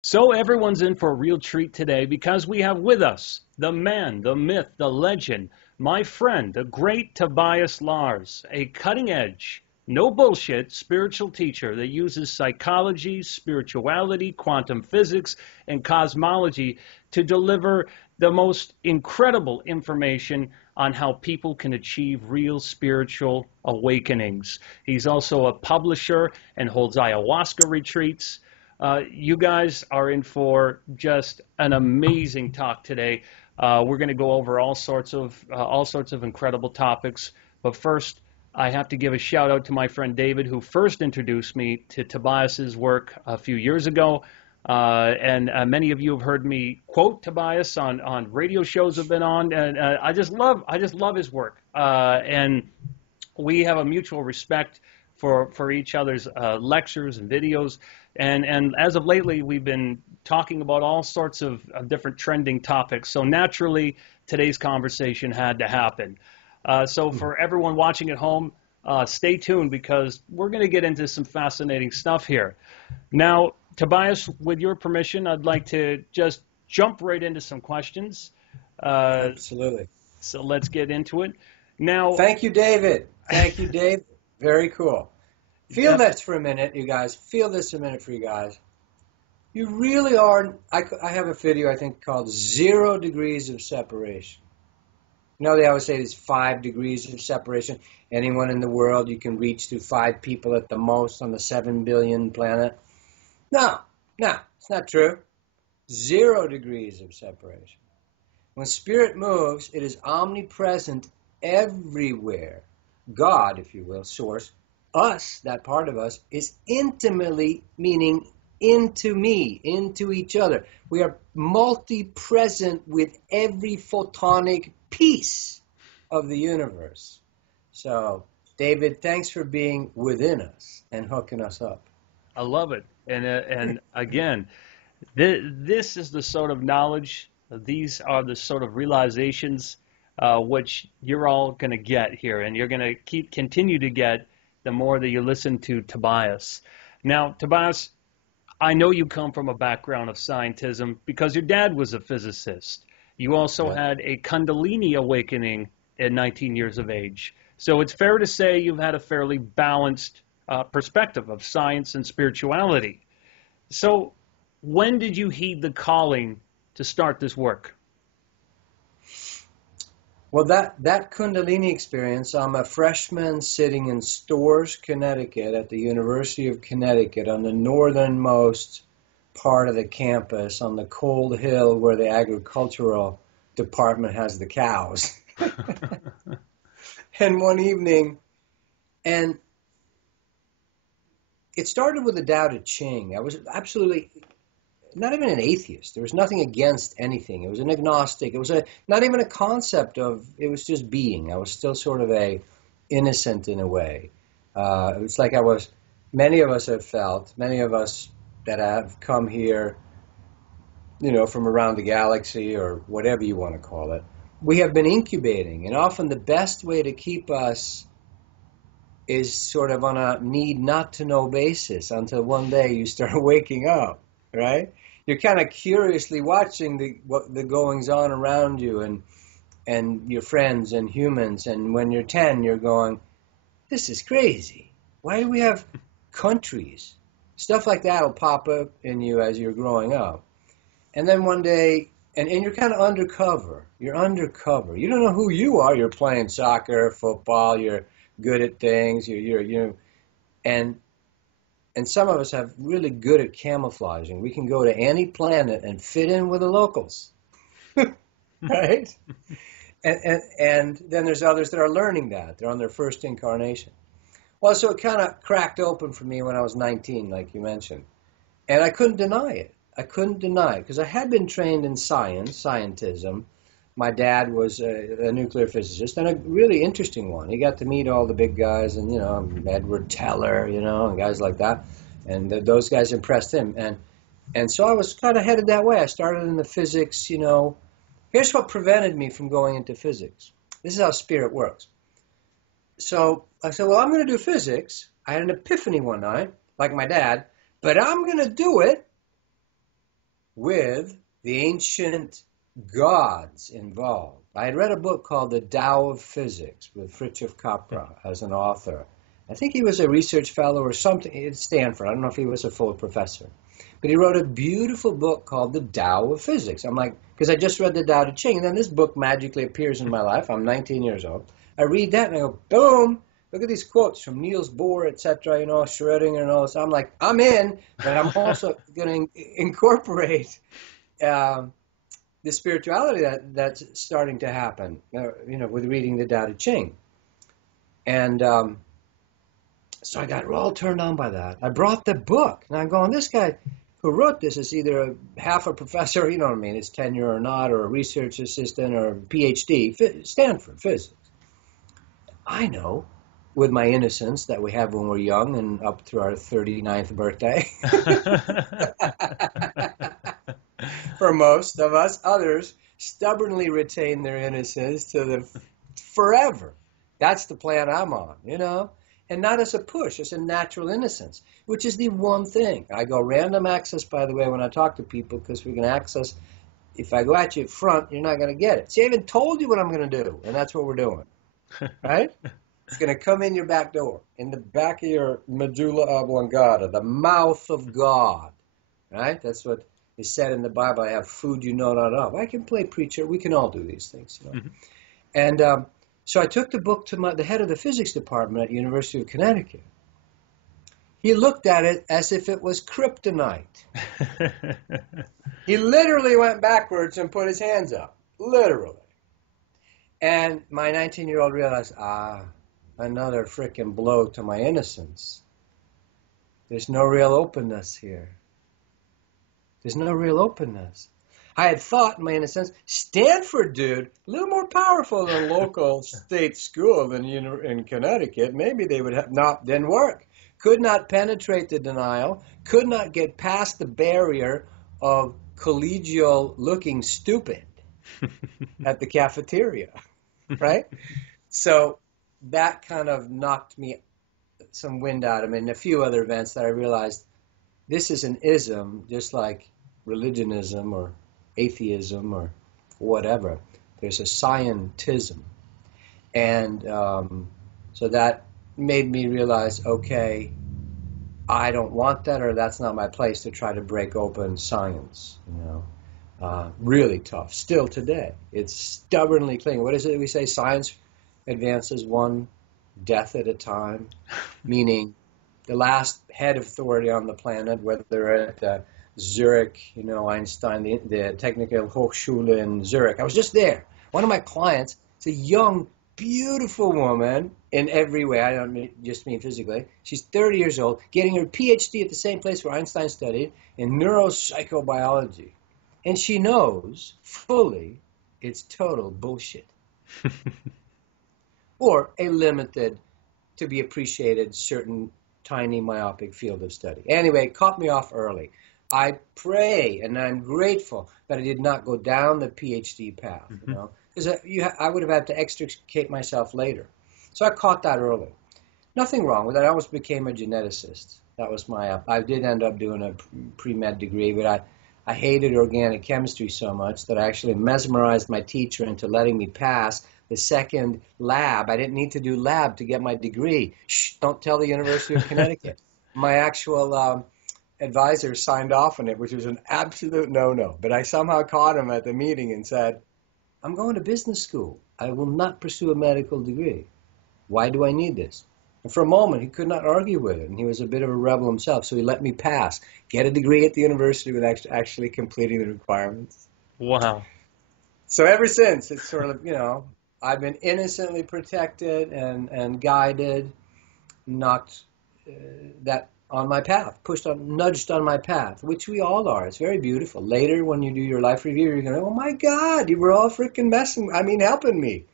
So everyone's in for a real treat today because we have with us the man, the myth, the legend, my friend, the great Tobias Lars, a cutting edge, no bullshit spiritual teacher that uses psychology, spirituality, quantum physics, and cosmology to deliver the most incredible information on how people can achieve real spiritual awakenings. He's also a publisher and holds ayahuasca retreats. You guys are in for just an amazing talk today. We're going to go over all sorts of incredible topics. But first, I have to give a shout out to my friend David, who first introduced me to Tobias's work a few years ago. And many of you have heard me quote Tobias on radio shows I've been on, and I just love his work. And we have a mutual respect for each other's lectures and videos. And as of lately, we've been talking about all sorts of different trending topics. So naturally, today's conversation had to happen. So for everyone watching at home, stay tuned because we're going to get into some fascinating stuff here. Now, Tobias, with your permission, I'd like to just jump right into some questions. Absolutely. So let's get into it. Now, Thank you, David. Thank you, Dave. Very cool. Feel this for a minute, you guys. Feel this a minute for you guys. You really are. I have a video, I think, called 0 Degrees of Separation. You know, they always say there's 5 degrees of separation. Anyone in the world you can reach through 5 people at the most on the 7 billion planet. No, it's not true. 0 degrees of separation. When spirit moves, it is omnipresent everywhere. God, if you will, source, us, that part of us, is intimately, meaning into me, into each other. We are multi-present with every photonic piece of the universe. So, David, thanks for being within us and hooking us up. I love it. And again, this is the sort of knowledge, these are the sort of realizations which you're all going to get here, and you're going to continue to get the more that you listen to Tobias. Now, Tobias, I know you come from a background of scientism because your dad was a physicist. You also had a Kundalini awakening at 19 years of age. So it's fair to say you've had a fairly balanced perspective of science and spirituality. So when did you heed the calling to start this work? Well, that Kundalini experience, I'm a freshman sitting in Storrs, Connecticut at the University of Connecticut on the northernmost part of the campus on the cold hill where the agricultural department has the cows. And one evening, and it started with the Tao Te Ching. I was absolutely not even an atheist. There was nothing against anything. It was an agnostic. It was not even a concept of, it was just being. I was still sort of innocent in a way. It was like many of us have felt, many of us that have come here, you know, from around the galaxy or whatever you want to call it, we have been incubating. And often the best way to keep us is sort of on a need not to know basis until one day you start waking up, right? You're kind of curiously watching the goings on around you and your friends and humans. And when you're 10, you're going, this is crazy. Why do we have countries? Stuff like that will pop up in you as you're growing up. And then one day, and you're kind of undercover. You're undercover. You don't know who you are. You're playing soccer, football. You're good at things. And some of us have really good at camouflaging. We can go to any planet and fit in with the locals, right? And then there's others that are learning that. They're on their first incarnation. Well, so it kind of cracked open for me when I was 19, like you mentioned. And I couldn't deny it. I couldn't deny it because I had been trained in scientism. My dad was a nuclear physicist, and a really interesting one. He got to meet all the big guys, and, you know, Edward Teller, you know, and guys like that. And those guys impressed him. And so I was kind of headed that way. I started in the physics, you know. Here's what prevented me from going into physics. This is how spirit works. So I said, well, I'm going to do physics. I had an epiphany one night, like my dad, but I'm going to do it with the ancient gods involved. I had read a book called The Tao of Physics with Fritjof Capra as an author. I think he was a research fellow or something at Stanford. I don't know if he was a full professor. But he wrote a beautiful book called The Tao of Physics. I'm like, because I just read the Tao Te Ching, and then this book magically appears in my life. I'm 19 years old. I read that and I go, boom, look at these quotes from Niels Bohr, etc., Schrödinger and all this. I'm like, I'm in, but I'm also going to incorporate the spirituality that's starting to happen, with reading the Tao Te Ching. And so I got all turned on by that. I brought the book, and I'm going, this guy who wrote this is either half a professor, you know what I mean, his tenure or not, or a research assistant, or a PhD, Stanford physics. I know, with my innocence that we have when we're young and up through our 39th birthday. For most of us, others stubbornly retain their innocence to the forever. That's the plan I'm on, and not as a push, as a natural innocence, which is the one thing. I go random access, by the way, when I talk to people, because we can access. If I go at you up front, you're not going to get it. See, I even told you what I'm going to do, and that's what we're doing, right? It's going to come in your back door, in the back of your medulla oblongata, the mouth of God, right? That's what is said in the Bible. I have food you know not of. I can play preacher. We can all do these things, Mm-hmm. And so I took the book to the head of the physics department at University of Connecticut. He looked at it as if it was kryptonite. He literally went backwards and put his hands up, literally. And my 19-year-old realized, another frickin' blow to my innocence. There's no real openness here. There's no real openness. I had thought, in my innocence, Stanford, dude, a little more powerful than local state school in Connecticut. Maybe they would have didn't work. Could not penetrate the denial. Could not get past the barrier of collegial looking stupid at the cafeteria, right? So that kind of knocked me some wind out of me, and a few other events that I realized this is an ism, just like religionism or atheism or whatever. There's a scientism. And so that made me realize, okay, I don't want that, or that's not my place to try to break open science, really tough. Still today, it's stubbornly clinging. What is it we say? Science advances one death at a time, meaning the last head authority on the planet, whether at Zurich, Einstein, the Technical Hochschule in Zurich. I was just there. One of my clients is a young, beautiful woman in every way. I don't just mean physically. She's 30 years old, getting her PhD at the same place where Einstein studied in neuropsychobiology. And she knows fully it's total bullshit. Or a limited, to be appreciated, certain tiny myopic field of study. Anyway, it caught me off early. I pray and I'm grateful that I did not go down the PhD path, because I would have had to extricate myself later. So I caught that early. Nothing wrong with that. I almost became a geneticist. That was I did end up doing a pre-med degree, but I hated organic chemistry so much that I actually mesmerized my teacher into letting me pass the second lab. I didn't need to do lab to get my degree. Shh, don't tell the University of Connecticut. My actual advisor signed off on it, which was an absolute no-no. But I somehow caught him at the meeting and said, I'm going to business school. I will not pursue a medical degree. Why do I need this? And for a moment, he could not argue with it, and he was a bit of a rebel himself, so he let me pass, get a degree at the university without actually completing the requirements. Wow. So ever since, it's sort of, I've been innocently protected and guided, knocked that on my path, nudged on my path, which we all are. It's very beautiful. Later, when you do your life review, you're going, oh my God, you were all freaking helping me.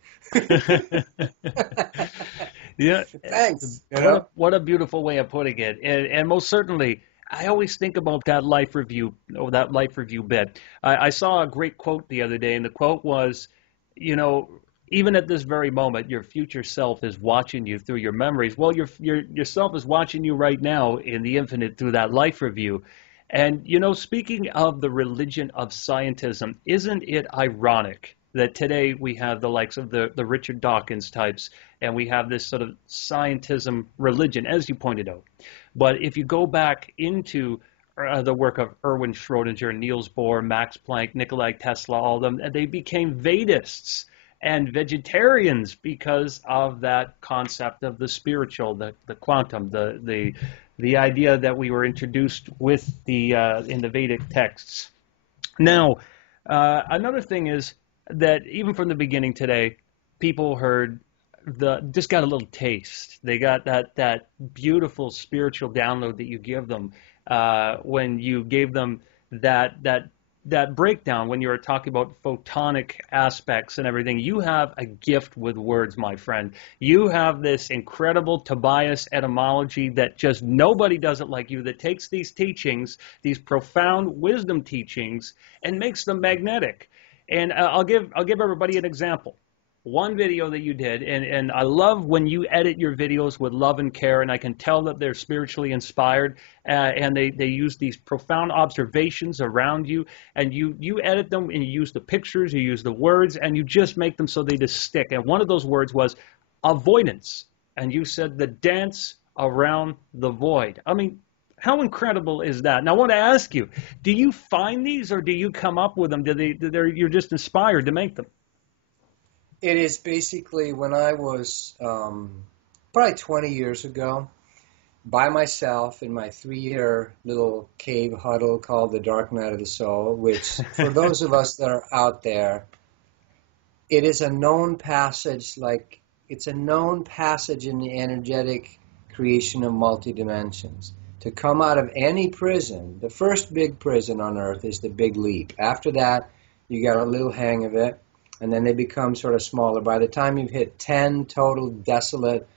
Yeah. Thanks. What a beautiful way of putting it. And most certainly, I always think about that life review, that life review bit. I saw a great quote the other day, and the quote was, even at this very moment, your future self is watching you through your memories. Well, your self is watching you right now in the infinite through that life review. And, speaking of the religion of scientism, isn't it ironic that today we have the likes of the Richard Dawkins types, and we have this sort of scientism religion, as you pointed out. But if you go back into the work of Erwin Schrödinger, Niels Bohr, Max Planck, Nikola Tesla, all of them, they became Vedists and vegetarians because of that concept of the spiritual, the quantum, the idea that we were introduced with in the Vedic texts. Now, another thing is that even from the beginning today, people heard just got a little taste. They got that beautiful spiritual download that you give them when you gave them that breakdown, when you were talking about photonic aspects and everything. You have a gift with words, my friend. You have this incredible Tobias etymology that just nobody does it like you, that takes these teachings, these profound wisdom teachings, and makes them magnetic. And I'll give everybody an example. One video that you did, and I love when you edit your videos with love and care, and I can tell that they're spiritually inspired, and they use these profound observations around you, and you edit them, and you use the pictures, you use the words, and you just make them so they just stick. And one of those words was avoidance, and you said the dance around the void. I mean, how incredible is that? Now, I want to ask you, do you find these, or do you come up with them? You're just inspired to make them? It is basically when I was probably 20 years ago, by myself in my 3-year little cave huddle called the Dark Night of the Soul, which for those of us that are out there, it is a known passage, it's a known passage in the energetic creation of multi-dimensions. To come out of any prison, the first big prison on earth is the big leap. After that, you got a little hang of it. And then they become sort of smaller. By the time you've hit 10 total desolate,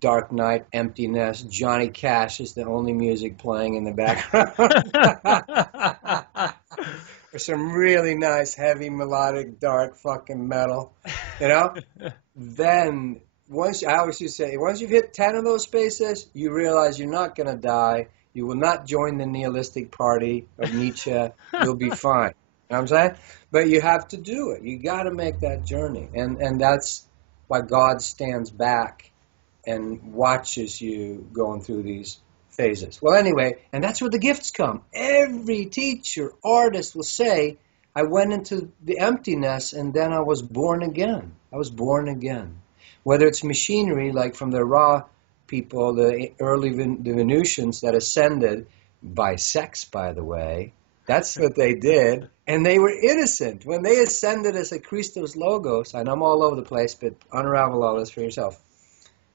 dark night, emptiness, Johnny Cash is the only music playing in the background. Or some really nice, heavy, melodic, dark fucking metal, Then, I always used to say, once you've hit 10 of those spaces, you realize you're not going to die. You will not join the nihilistic party of Nietzsche. You'll be fine. You know what I'm saying? But you have to do it. You got to make that journey. And that's why God stands back and watches you going through these phases. Well, anyway, and that's where the gifts come. Every teacher, artist will say, I went into the emptiness and then I was born again. I was born again. Whether it's machinery, like from the Ra people, the early the Venusians that ascended by sex, by the way. That's what they did, and they were innocent. When they ascended as a Christos Logos, and I'm all over the place, but unravel all this for yourself.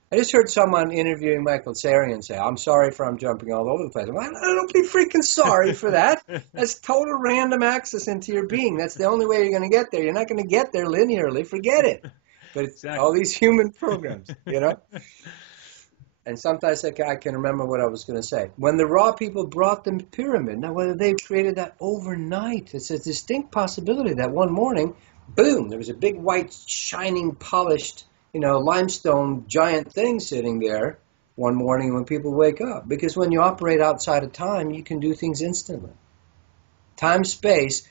I just heard someone interviewing Michael Tsarian say, I'm sorry for I'm jumping all over the place. I'm like, don't be freaking sorry for that. That's total random access into your being. That's the only way you're going to get there. You're not going to get there linearly. Forget it. But it's exactly. All these human programs, And sometimes I can remember what I was going to say. When the Ra people brought the pyramid, now whether they created that overnight, it's a distinct possibility that one morning, boom, there was a big white, shining, polished, limestone giant thing sitting there one morning when people wake up. Because when you operate outside of time, you can do things instantly. Time-space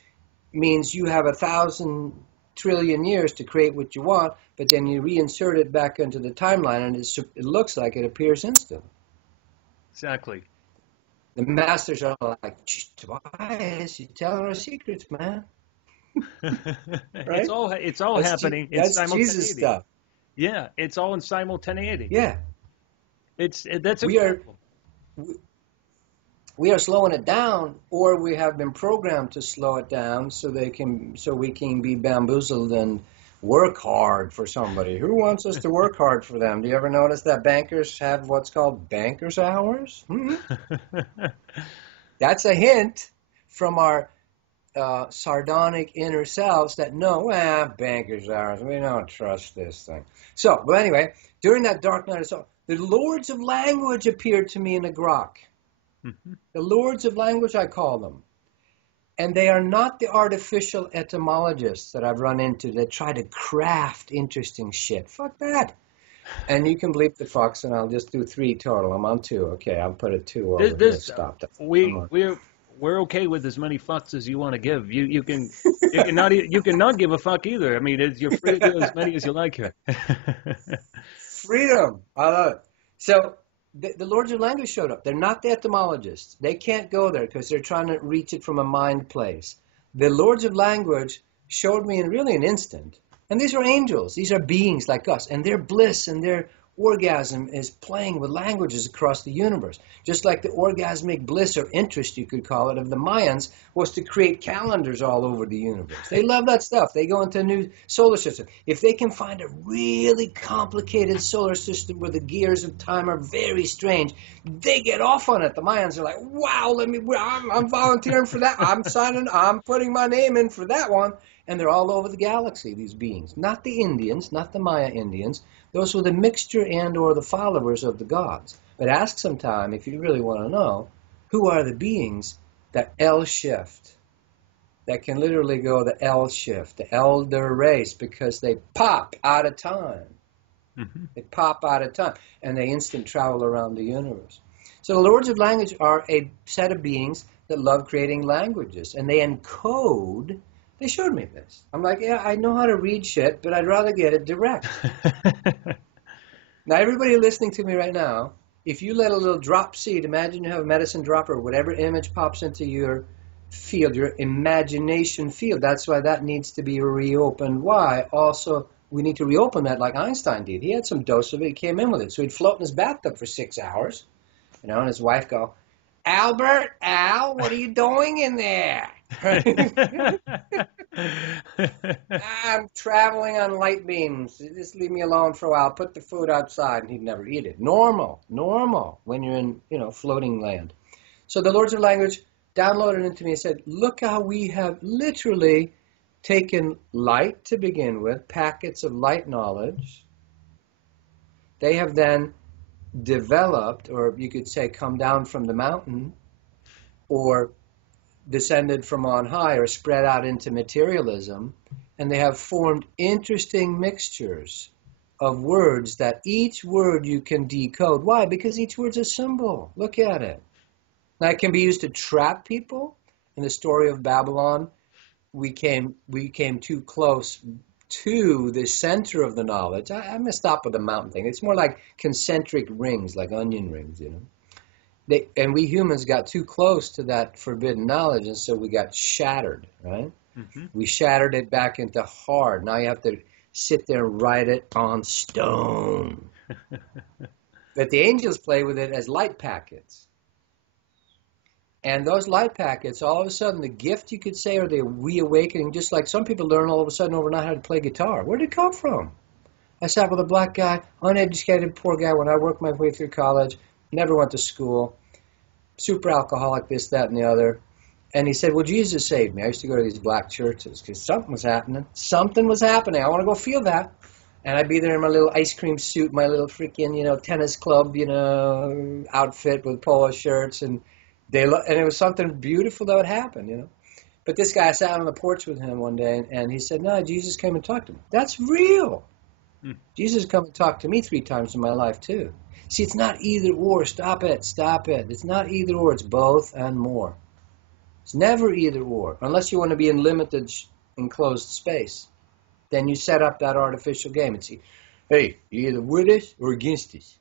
means you have 1,000 trillion years to create what you want, but then you reinsert it back into the timeline, and it looks like it appears instantly. Exactly. The masters are like, Tobias, you're telling our secrets, man. Right? It's all happening in that's simultaneity. Jesus stuff. Yeah, it's all in simultaneity. Yeah. That's incredible. We are slowing it down, or we have been programmed to slow it down so we can be bamboozled and work hard for somebody. Who wants us to work hard for them? Do you ever notice that bankers have what's called bankers' hours? That's a hint from our sardonic inner selves that bankers' hours. We don't trust this thing. So, well, anyway, during that dark night of soul, the lords of language appeared to me in a grok. The lords of language, I call them. And they are not the artificial etymologists that I've run into that try to craft interesting shit. Fuck that. And you can bleep the fucks, and I'll just do 3 total. I'm on 2. Okay, I'll put a 2 over here. Stop that. we're okay with as many fucks as you want to give. You can you can not give a fuck either. I mean, you're free to do as many as you like here. Freedom. I love it. So the Lords of Language showed up. They're not the etymologists. They can't go there because they're trying to reach it from a mind place. The Lords of Language showed me in really an instant. And these are angels. These are beings like us. And their bliss and their orgasm is playing with languages across the universe. Just like the orgasmic bliss or interest, you could call it, of the Mayans was to create calendars all over the universe. They love that stuff. They go into a new solar system. If they can find a really complicated solar system where the gears of time are very strange, they get off on it. The Mayans are like, wow, I'm volunteering for that. I'm putting my name in for that one. And they're all over the galaxy, these beings. Not the Indians, not the Maya Indians. Those were the mixture and or the followers of the gods. But ask sometime, if you really want to know, who are the beings that L shift, that can literally go the L shift, the elder race, because they pop out of time. Mm-hmm. They pop out of time, and they instant travel around the universe. So the Lords of Language are a set of beings that love creating languages, and they encode. They showed me this. I'm like, yeah, I know how to read shit, but I'd rather get it direct. Now, everybody listening to me right now, if you let a little drop seed, imagine you have a medicine dropper, whatever image pops into your field, your imagination field. That's why that needs to be reopened. Why? Also, we need to reopen that like Einstein did. He had some dose of it. He came in with it. So he'd float in his bathtub for 6 hours, and his wife go, Al, what are you doing in there? I'm traveling on light beams. Just leave me alone for a while. Put the food outside, and he'd never eat it. Normal when you're in, floating land. So the Lords of Language downloaded into me and said, look how we have literally taken light to begin with, packets of light knowledge. They have then developed, or you could say come down from the mountain, or descended from on high, or spread out into materialism, and they have formed interesting mixtures of words that each word you can decode. Why? Because each word's a symbol. Look at it. Now, it can be used to trap people. In the story of Babylon, we came too close to the center of the knowledge. I'm going to stop with the mountain thing. It's more like concentric rings, like onion rings, and we humans got too close to that forbidden knowledge, and so we got shattered, right? Mm-hmm. We shattered it back into hard. Now you have to sit there and write it on stone. But the angels play with it as light packets. And those light packets, all of a sudden, the gift, you could say, or the reawakening, just like some people learn all of a sudden overnight how to play guitar. Where did it come from? I sat with a black guy, uneducated, poor guy, when I worked my way through college, never went to school, super alcoholic, this, that, and the other. And he said, well, Jesus saved me. I used to go to these black churches because something was happening. Something was happening. I want to go feel that. And I'd be there in my little ice cream suit, my little freaking, tennis club, outfit with polo shirts, and it was something beautiful that would happen, But this guy, I sat on the porch with him one day, and he said, no, Jesus came and talked to me. That's real. Jesus come and talked to me 3 times in my life, too. See, it's not either or. Stop it. It's not either or. It's both and more. It's never either or, unless you want to be in limited, enclosed space. Then you set up that artificial game and see, hey, you either with us or against us.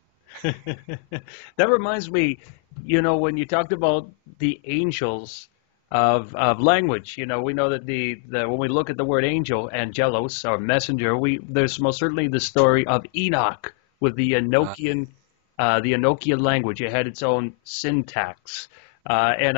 That reminds me, when you talked about the angels of language, we know that when we look at the word angel, angelos, or messenger, there's most certainly the story of Enoch with the Enochian language. It had its own syntax. And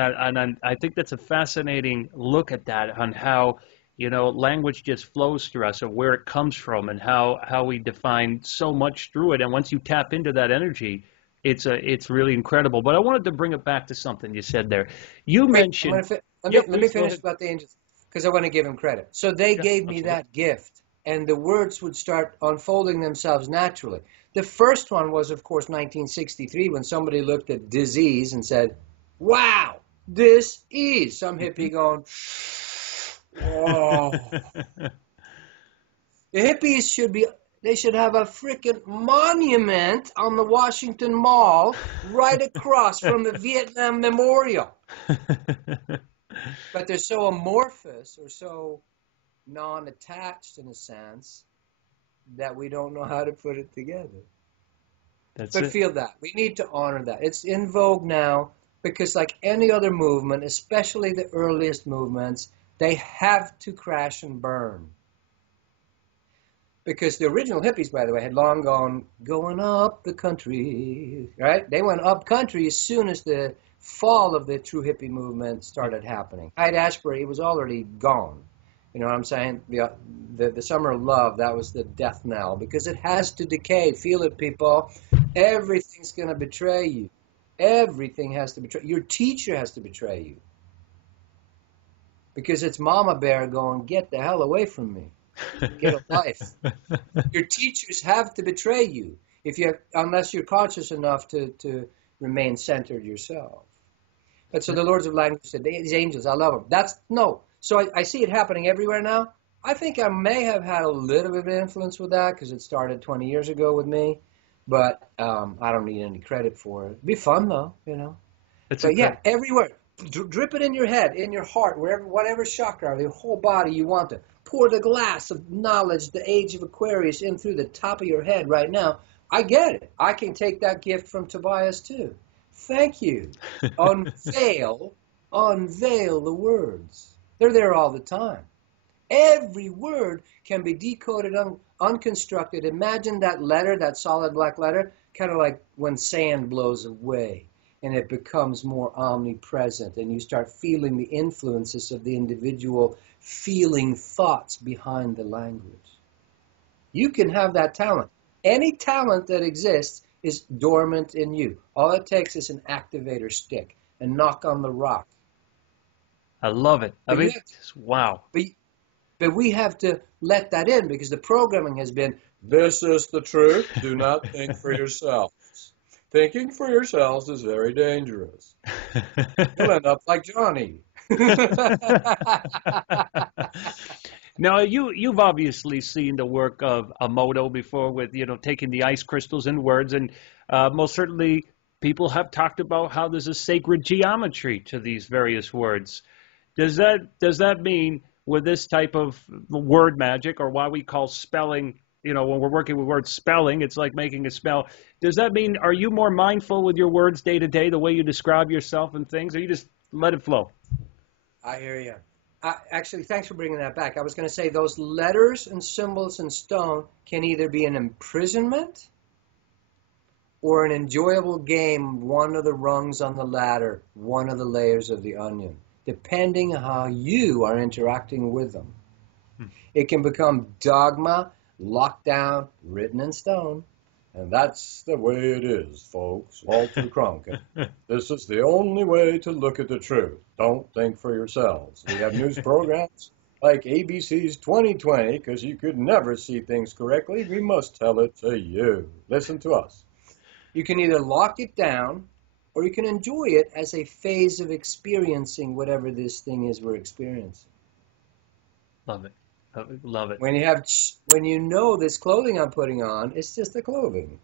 I think that's a fascinating look at that, on how, language just flows through us, of where it comes from, and how we define so much through it. And once you tap into that energy, it's really incredible. But I wanted to bring it back to something you said there. You mentioned... Let me finish about the angels, because I want to give him credit. So they gave me that gift, and the words would start unfolding themselves naturally. The first one was, of course, 1963, when somebody looked at disease and said, wow, this is some hippie going, whoa. The hippies should have a freaking monument on the Washington Mall right across from the Vietnam Memorial. But they're so amorphous or so non-attached in a sense that we don't know how to put it together. That's But it. feel that. We need to honor that. It's in vogue now because, like any other movement, especially the earliest movements, they have to crash and burn. Because the original hippies, by the way, had long gone going up the country, right? They went up country as soon as the fall of the true hippie movement started happening. Haight-Ashbury was already gone. You know what I'm saying? The summer of love, that was the death knell because it has to decay. Feel it, people. Everything's going to betray you. Everything has to betray. Your teacher has to betray you. Because it's Mama Bear going, get the hell away from me. Get a life. Your teachers have to betray you unless you're conscious enough to remain centered yourself. But so the Lords of Language said, these angels, I love them. So I see it happening everywhere now. I think I may have had a little bit of influence with that because it started 20 years ago with me. But I don't need any credit for it. It'd be fun though, you know. But yeah, everywhere. Drip it in your head, in your heart, whatever chakra, the whole body you want to. Pour the glass of knowledge, the age of Aquarius, in through the top of your head right now. I get it. I can take that gift from Tobias too. Thank you. Unveil the words. They're there all the time. Every word can be decoded, unconstructed. Imagine that letter, that solid black letter, kind of like when sand blows away and it becomes more omnipresent and you start feeling the influences of the individual feeling thoughts behind the language. You can have that talent. Any talent that exists is dormant in you. All it takes is an activator stick, a knock on the rock. I love it. I mean, wow. But we have to let that in because the programming has been, this is the truth. Do not think for yourselves. Thinking for yourselves is very dangerous. You'll end up like Johnny. Now, you've obviously seen the work of Emoto before with, taking the ice crystals and words, and most certainly people have talked about how there's a sacred geometry to these various words. Does that mean with this type of word magic, or why we call spelling, when we're working with word spelling, it's like making a spell. Does that mean, are you more mindful with your words day to day, the way you describe yourself and things, or you just let it flow? I hear you. Actually, thanks for bringing that back. I was going to say those letters and symbols in stone can either be an imprisonment or an enjoyable game, one of the rungs on the ladder, one of the layers of the onion, depending on how you are interacting with them. It can become dogma, locked down, written in stone. And that's the way it is, folks. Walter Cronkite. This is the only way to look at the truth. Don't think for yourselves. We have news programs like ABC's 2020 because you could never see things correctly. We must tell it to you. Listen to us. You can either lock it down or you can enjoy it as a phase of experiencing whatever this thing is we're experiencing. Love it. Love it. When you know this clothing I'm putting on, it's just the clothing.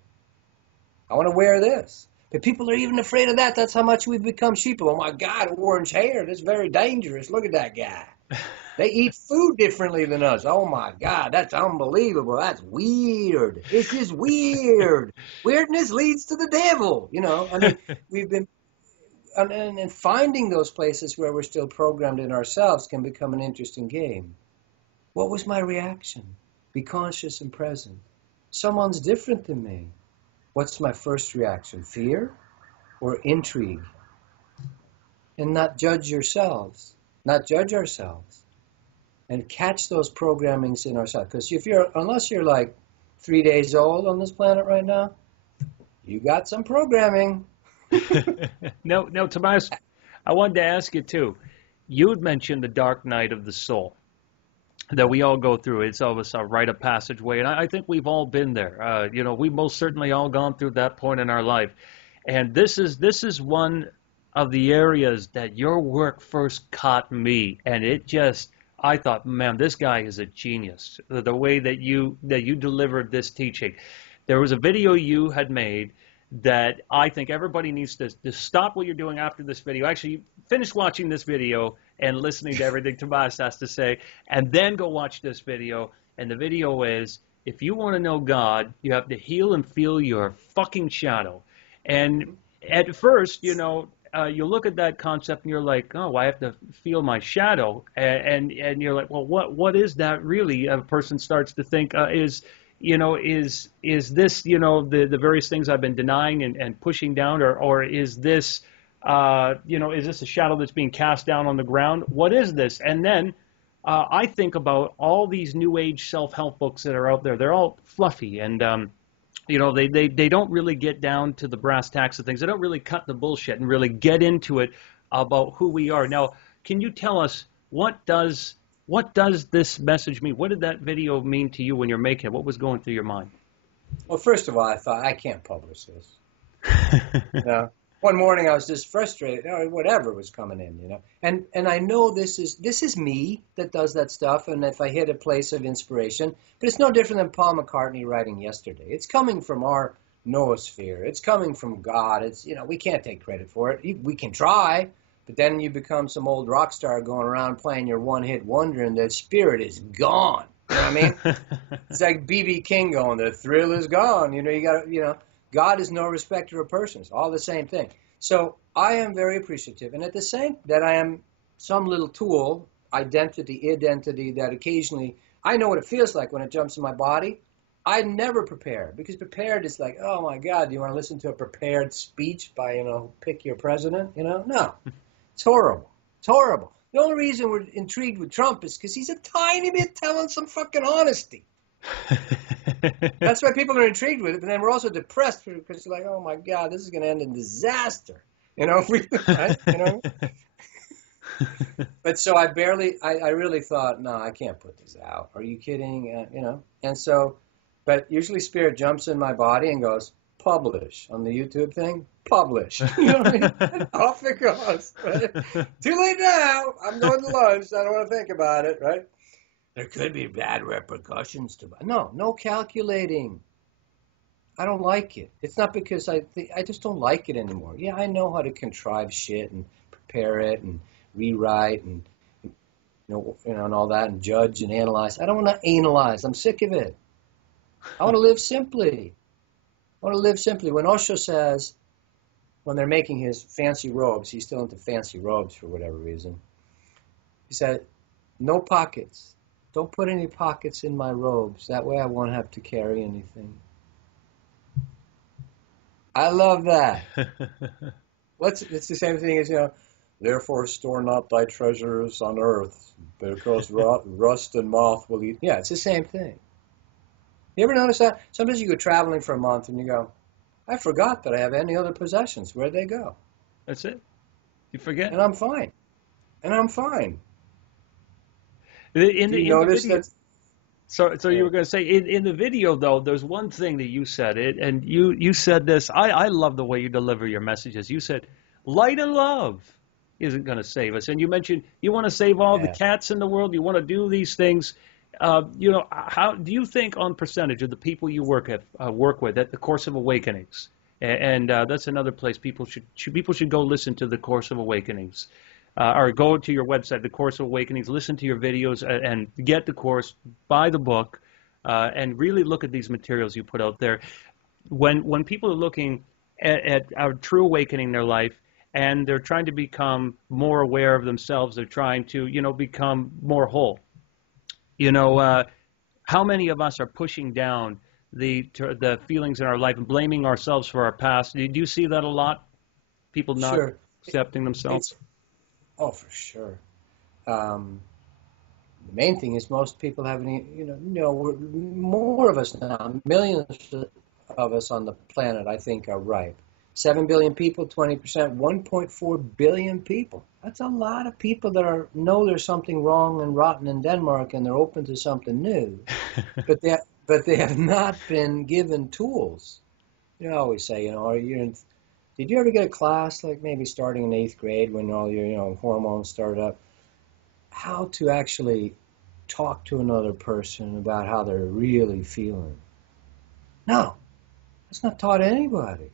I want to wear this. But people are even afraid of that. That's how much we've become sheeple. Oh my God, orange hair. That's very dangerous. Look at that guy. They eat food differently than us. Oh my God, that's unbelievable. That's weird. It's just weird. Weirdness leads to the devil. We've been, and finding those places where we're still programmed in ourselves can become an interesting game. What was my reaction? Be conscious and present. Someone's different than me. What's my first reaction? Fear or intrigue? And not judge yourselves. Not judge ourselves. And catch those programmings in ourselves. Because unless you're like 3 days old on this planet right now, you got some programming. No, Tobias, I wanted to ask you too. You had mentioned the dark night of the soul that we all go through. It's always a rite of passageway, and I think we've all been there. We've most certainly all gone through that point in our life. And this is one of the areas that your work first caught me, and I thought, man, this guy is a genius. The way that you delivered this teaching. There was a video you had made that I think everybody needs to stop what you're doing after this video. Actually, finish watching this video and listening to everything Tobias has to say, and then go watch this video. And the video is, if you want to know God, you have to heal and feel your fucking shadow. And at first, you look at that concept and you're like, oh, I have to feel my shadow, and you're like, well, what is that really? A person starts to think, is this, the various things I've been denying and pushing down, or is this, is this a shadow that's being cast down on the ground? What is this? And then I think about all these new age self-help books that are out there. They're all fluffy, and they don't really get down to the brass tacks of things. They don't really cut the bullshit and really get into it about who we are. Now, can you tell us what does this message mean? What did that video mean to you when you're making it? What was going through your mind? Well, first of all, I thought, I can't publish this. One morning I was just frustrated, whatever was coming in, and I know this is me that does that stuff, and if I hit a place of inspiration, but it's no different than Paul McCartney writing Yesterday. It's coming from our noosphere. It's coming from God. It's, we can't take credit for it. We can try, but then you become some old rock star going around playing your one-hit wonder, and the spirit is gone. You know what I mean? It's like B.B. King going, the thrill is gone. You got, God is no respecter of persons, all the same thing. So I am very appreciative, and at the same that I am some little tool, identity that occasionally, I know what it feels like when it jumps in my body. I never prepare, because prepared is like, oh my God, do you want to listen to a prepared speech by, pick your president? No, it's horrible. It's horrible. The only reason we're intrigued with Trump is because he's a tiny bit telling some fucking honesty. That's why people are intrigued with it, but then we're also depressed because like, oh my God, this is going to end in disaster. But so I really thought, no, I can't put this out. Are you kidding? And so, but usually spirit jumps in my body and goes, publish on the YouTube thing, publish. You know what I mean? Off it goes. Right? Too late now. I'm going to lunch. I don't want to think about it, right? There could be bad repercussions to no calculating. I don't like it. It's not because I just don't like it anymore. Yeah, I know how to contrive shit and prepare it and rewrite and and all that and judge and analyze. I don't want to analyze. I'm sick of it. I want to live simply. When Osho says, when they're making his fancy robes, he's still into fancy robes for whatever reason. He said, no pockets. Don't put any pockets in my robes. That way I won't have to carry anything. I love that. It's the same thing as, therefore store not thy treasures on earth, because rust and moth will eat. Yeah, it's the same thing. You ever notice that? Sometimes you go traveling for a month and you go, I forgot that I have any other possessions. Where'd they go? That's it. You forget. And I'm fine. So you were going to say, in the video, though, there's one thing that you said, and you said this. I love the way you deliver your messages. You said, light and love isn't going to save us. And you mentioned you want to save all the cats in the world. You want to do these things. How do you think on percentage of the people you work with at the Course of Awakenings? And that's another place people should go listen to the Course of Awakenings. Or go to your website, the Course of Awakenings, listen to your videos, and get the course, buy the book, and really look at these materials you put out there. When people are looking at a true awakening in their life, and they're trying to become more aware of themselves, they're trying to, become more whole. How many of us are pushing down the feelings in our life and blaming ourselves for our past? Do you see that a lot? People not accepting themselves? Oh, for sure. The main thing is most people haven't, we're, more of us now, millions of us on the planet, I think, are ripe. 7 billion people, 20%, 1.4 billion people. That's a lot of people that know there's something wrong and rotten in Denmark, and they're open to something new. but they have not been given tools. I always say, did you ever get a class, like maybe starting in 8th grade when all your, hormones started up, how to actually talk to another person about how they're really feeling? No, that's not taught to anybody.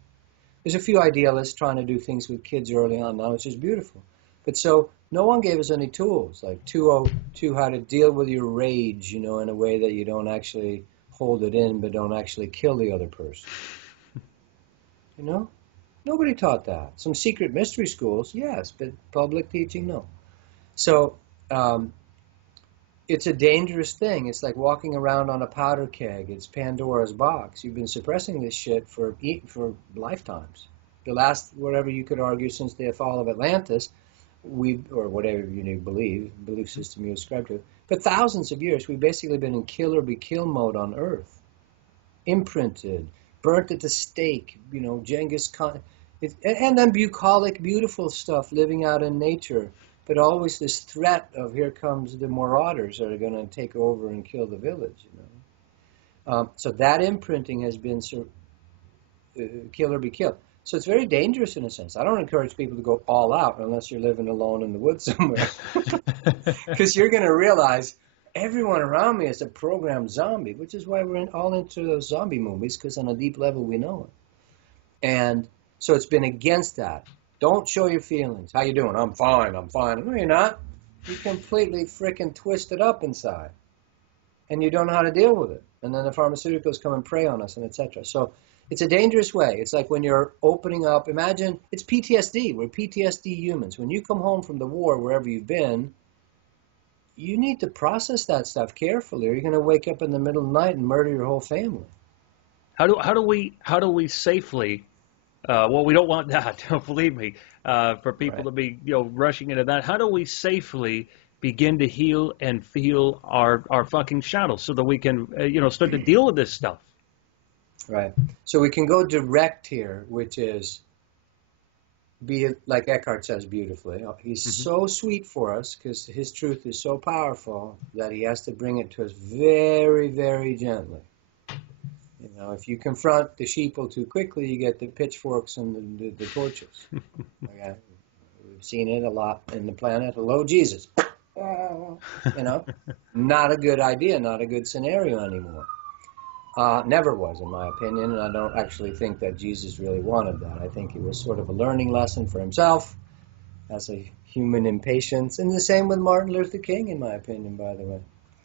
There's a few idealists trying to do things with kids early on now, which is beautiful. But so no one gave us any tools, like 202, how to deal with your rage, in a way that you don't actually hold it in, but don't actually kill the other person. Nobody taught that. Some secret mystery schools, yes, but public teaching, no. So it's a dangerous thing. It's like walking around on a powder keg. It's Pandora's box. You've been suppressing this shit for lifetimes. The last, whatever you could argue, since the fall of Atlantis, or whatever you belief system you ascribe to, but thousands of years, we've basically been in kill or be killed mode on Earth. Imprinted, burnt at the stake, Genghis Khan, and then bucolic, beautiful stuff living out in nature, but always this threat of here comes the marauders that are going to take over and kill the village. So that imprinting has been kill or be killed. So it's very dangerous in a sense. I don't encourage people to go all out unless you're living alone in the woods somewhere, because you're going to realize everyone around me is a programmed zombie, which is why we're all into those zombie movies, because on a deep level we know it. And so it's been against that. Don't show your feelings. How you doing? I'm fine. No, you're not. You completely freaking twisted up inside. And you don't know how to deal with it. And then the pharmaceuticals come and prey on us, and etc. So it's a dangerous way. It's like when you're opening up. Imagine it's PTSD. We're PTSD humans. When you come home from the war, wherever you've been, you need to process that stuff carefully, or you're going to wake up in the middle of the night and murder your whole family. How do we safely? Well, we don't want that. Believe me, for people to be rushing into that. How do we safely begin to heal and feel our fucking shadows so that we can start to deal with this stuff? Right. So we can go direct here, which is be like Eckhart says beautifully. He's so sweet for us because his truth is so powerful that he has to bring it to us very, very gently. If you confront the sheeple too quickly, you get the pitchforks and the torches. Okay? We've seen it a lot in the planet. Hello, Jesus. Not a good idea, not a good scenario anymore. Never was, in my opinion, and I don't actually think that Jesus really wanted that. I think it was sort of a learning lesson for himself as a human impatience, and the same with Martin Luther King, in my opinion, by the way.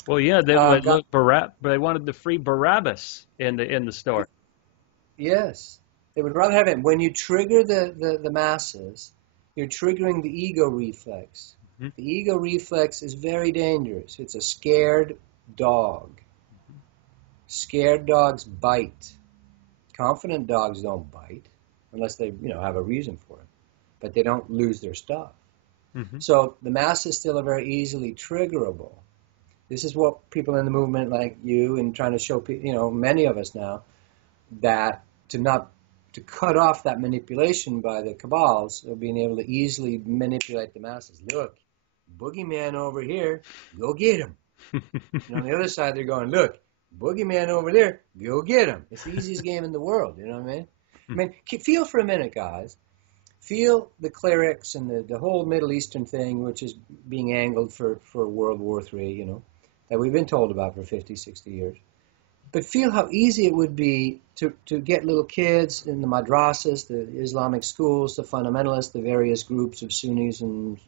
Well, yeah, they wanted to free Barabbas in the story. Yes, they would rather have it. When you trigger the masses, you're triggering the ego reflex. Mm-hmm. The ego reflex is very dangerous. It's a scared dog. Scared dogs bite. Confident dogs don't bite unless they have a reason for it, but they don't lose their stuff. Mm-hmm. So the masses still are very easily triggerable. This is what people in the movement like you and trying to show people, many of us now, that to cut off that manipulation by the cabals of being able to easily manipulate the masses. Look, boogeyman over here, go get him. And on the other side, they're going, look, boogeyman over there, go get him. It's the easiest game in the world, you know what I mean? Feel for a minute, guys. Feel the clerics and the whole Middle Eastern thing, which is being angled for World War III, that we've been told about for 50, 60 years. But feel how easy it would be to get little kids in the madrasas, the Islamic schools, the fundamentalists, the various groups of Sunnis and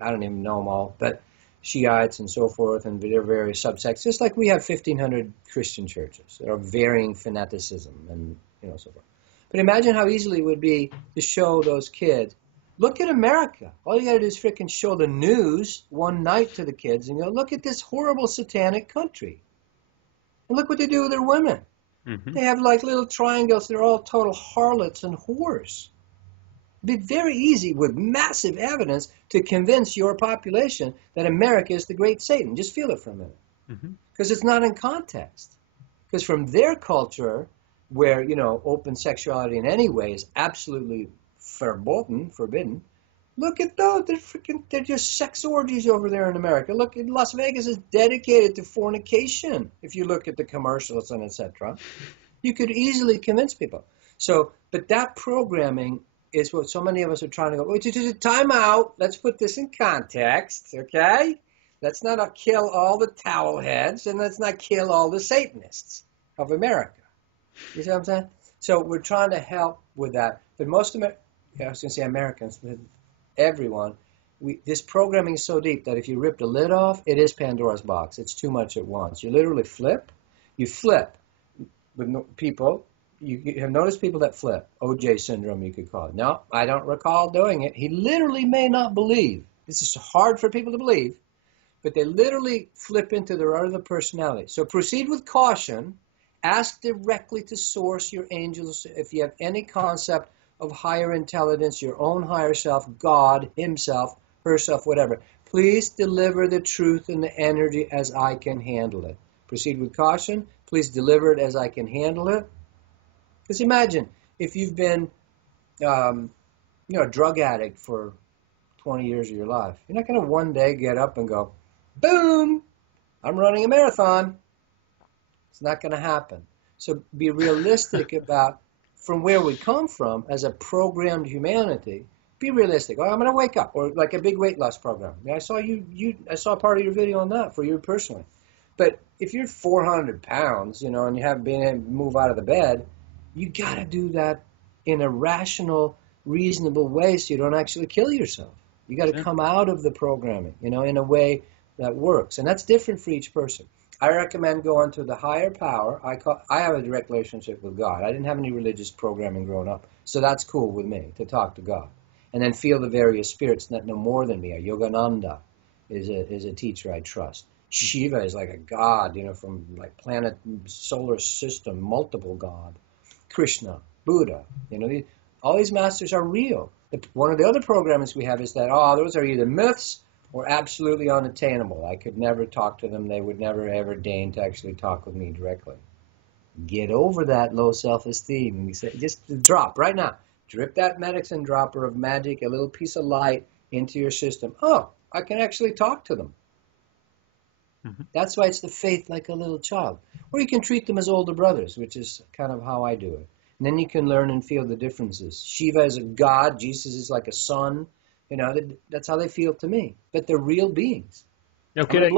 I don't even know them all, but Shiites and so forth, and their various subsects, just like we have 1,500 Christian churches that are varying fanaticism and so forth. But imagine how easily it would be to show those kids, look at America. All you got to do is frickin' show the news one night to the kids and go, look at this horrible satanic country. And look what they do with their women. Mm-hmm. They have like little triangles. They're all total harlots and whores. It'd be very easy with massive evidence to convince your population that America is the great Satan. Just feel it for a minute. Because it's not in context. Because from their culture, where, open sexuality in any way is absolutely forbidden, look at those. They're just sex orgies over there in America. Look, Las Vegas is dedicated to fornication. If you look at the commercials and etc., you could easily convince people. So, but that programming is what so many of us are trying to go, wait, time out. Let's put this in context, okay? Let's not kill all the towel heads, and let's not kill all the Satanists of America. You see what I'm saying? So we're trying to help with that. But most of I was going to say Americans, but everyone, this programming is so deep that if you rip the lid off, it is Pandora's box. It's too much at once. You literally flip. You flip with people. You have noticed people that flip. OJ syndrome, you could call it. No, I don't recall doing it. He literally may not believe. This is hard for people to believe, but they literally flip into their other personality. So proceed with caution. Ask directly to source your angels if you have any concept of higher intelligence, your own higher self, God, himself, herself, whatever. Please deliver the truth and the energy as I can handle it. Proceed with caution. Please deliver it as I can handle it. Because imagine if you've been, a drug addict for 20 years of your life. You're not going to one day get up and go, boom, I'm running a marathon. It's not going to happen. So be realistic about from where we come from as a programmed humanity. Be realistic. Oh, I'm going to wake up, or like a big weight loss program. I saw I saw part of your video on that for you personally. But if you're 400 pounds, and you haven't been able to move out of the bed, you got to do that in a rational, reasonable way so you don't actually kill yourself. You got to come out of the programming, in a way that works. And that's different for each person. I recommend going to the higher power. I have a direct relationship with God. I didn't have any religious programming growing up, so that's cool with me to talk to God. And then feel the various spirits that know more than me. Yogananda is a teacher I trust. Shiva is like a god, from like planet, solar system, multiple god. Krishna, Buddha, all these masters are real. One of the other programs we have is that, those are either myths or absolutely unattainable. I could never talk to them. They would never, ever deign to actually talk with me directly. Get over that low self-esteem. We say, just drop right now. Drip that medicine dropper of magic, a little piece of light into your system. Oh, I can actually talk to them. Mm-hmm. That's why it's the faith like a little child. Or you can treat them as older brothers, which is kind of how I do it. And then you can learn and feel the differences. Shiva is a god. Jesus is like a son. That's how they feel to me. But they're real beings. Okay.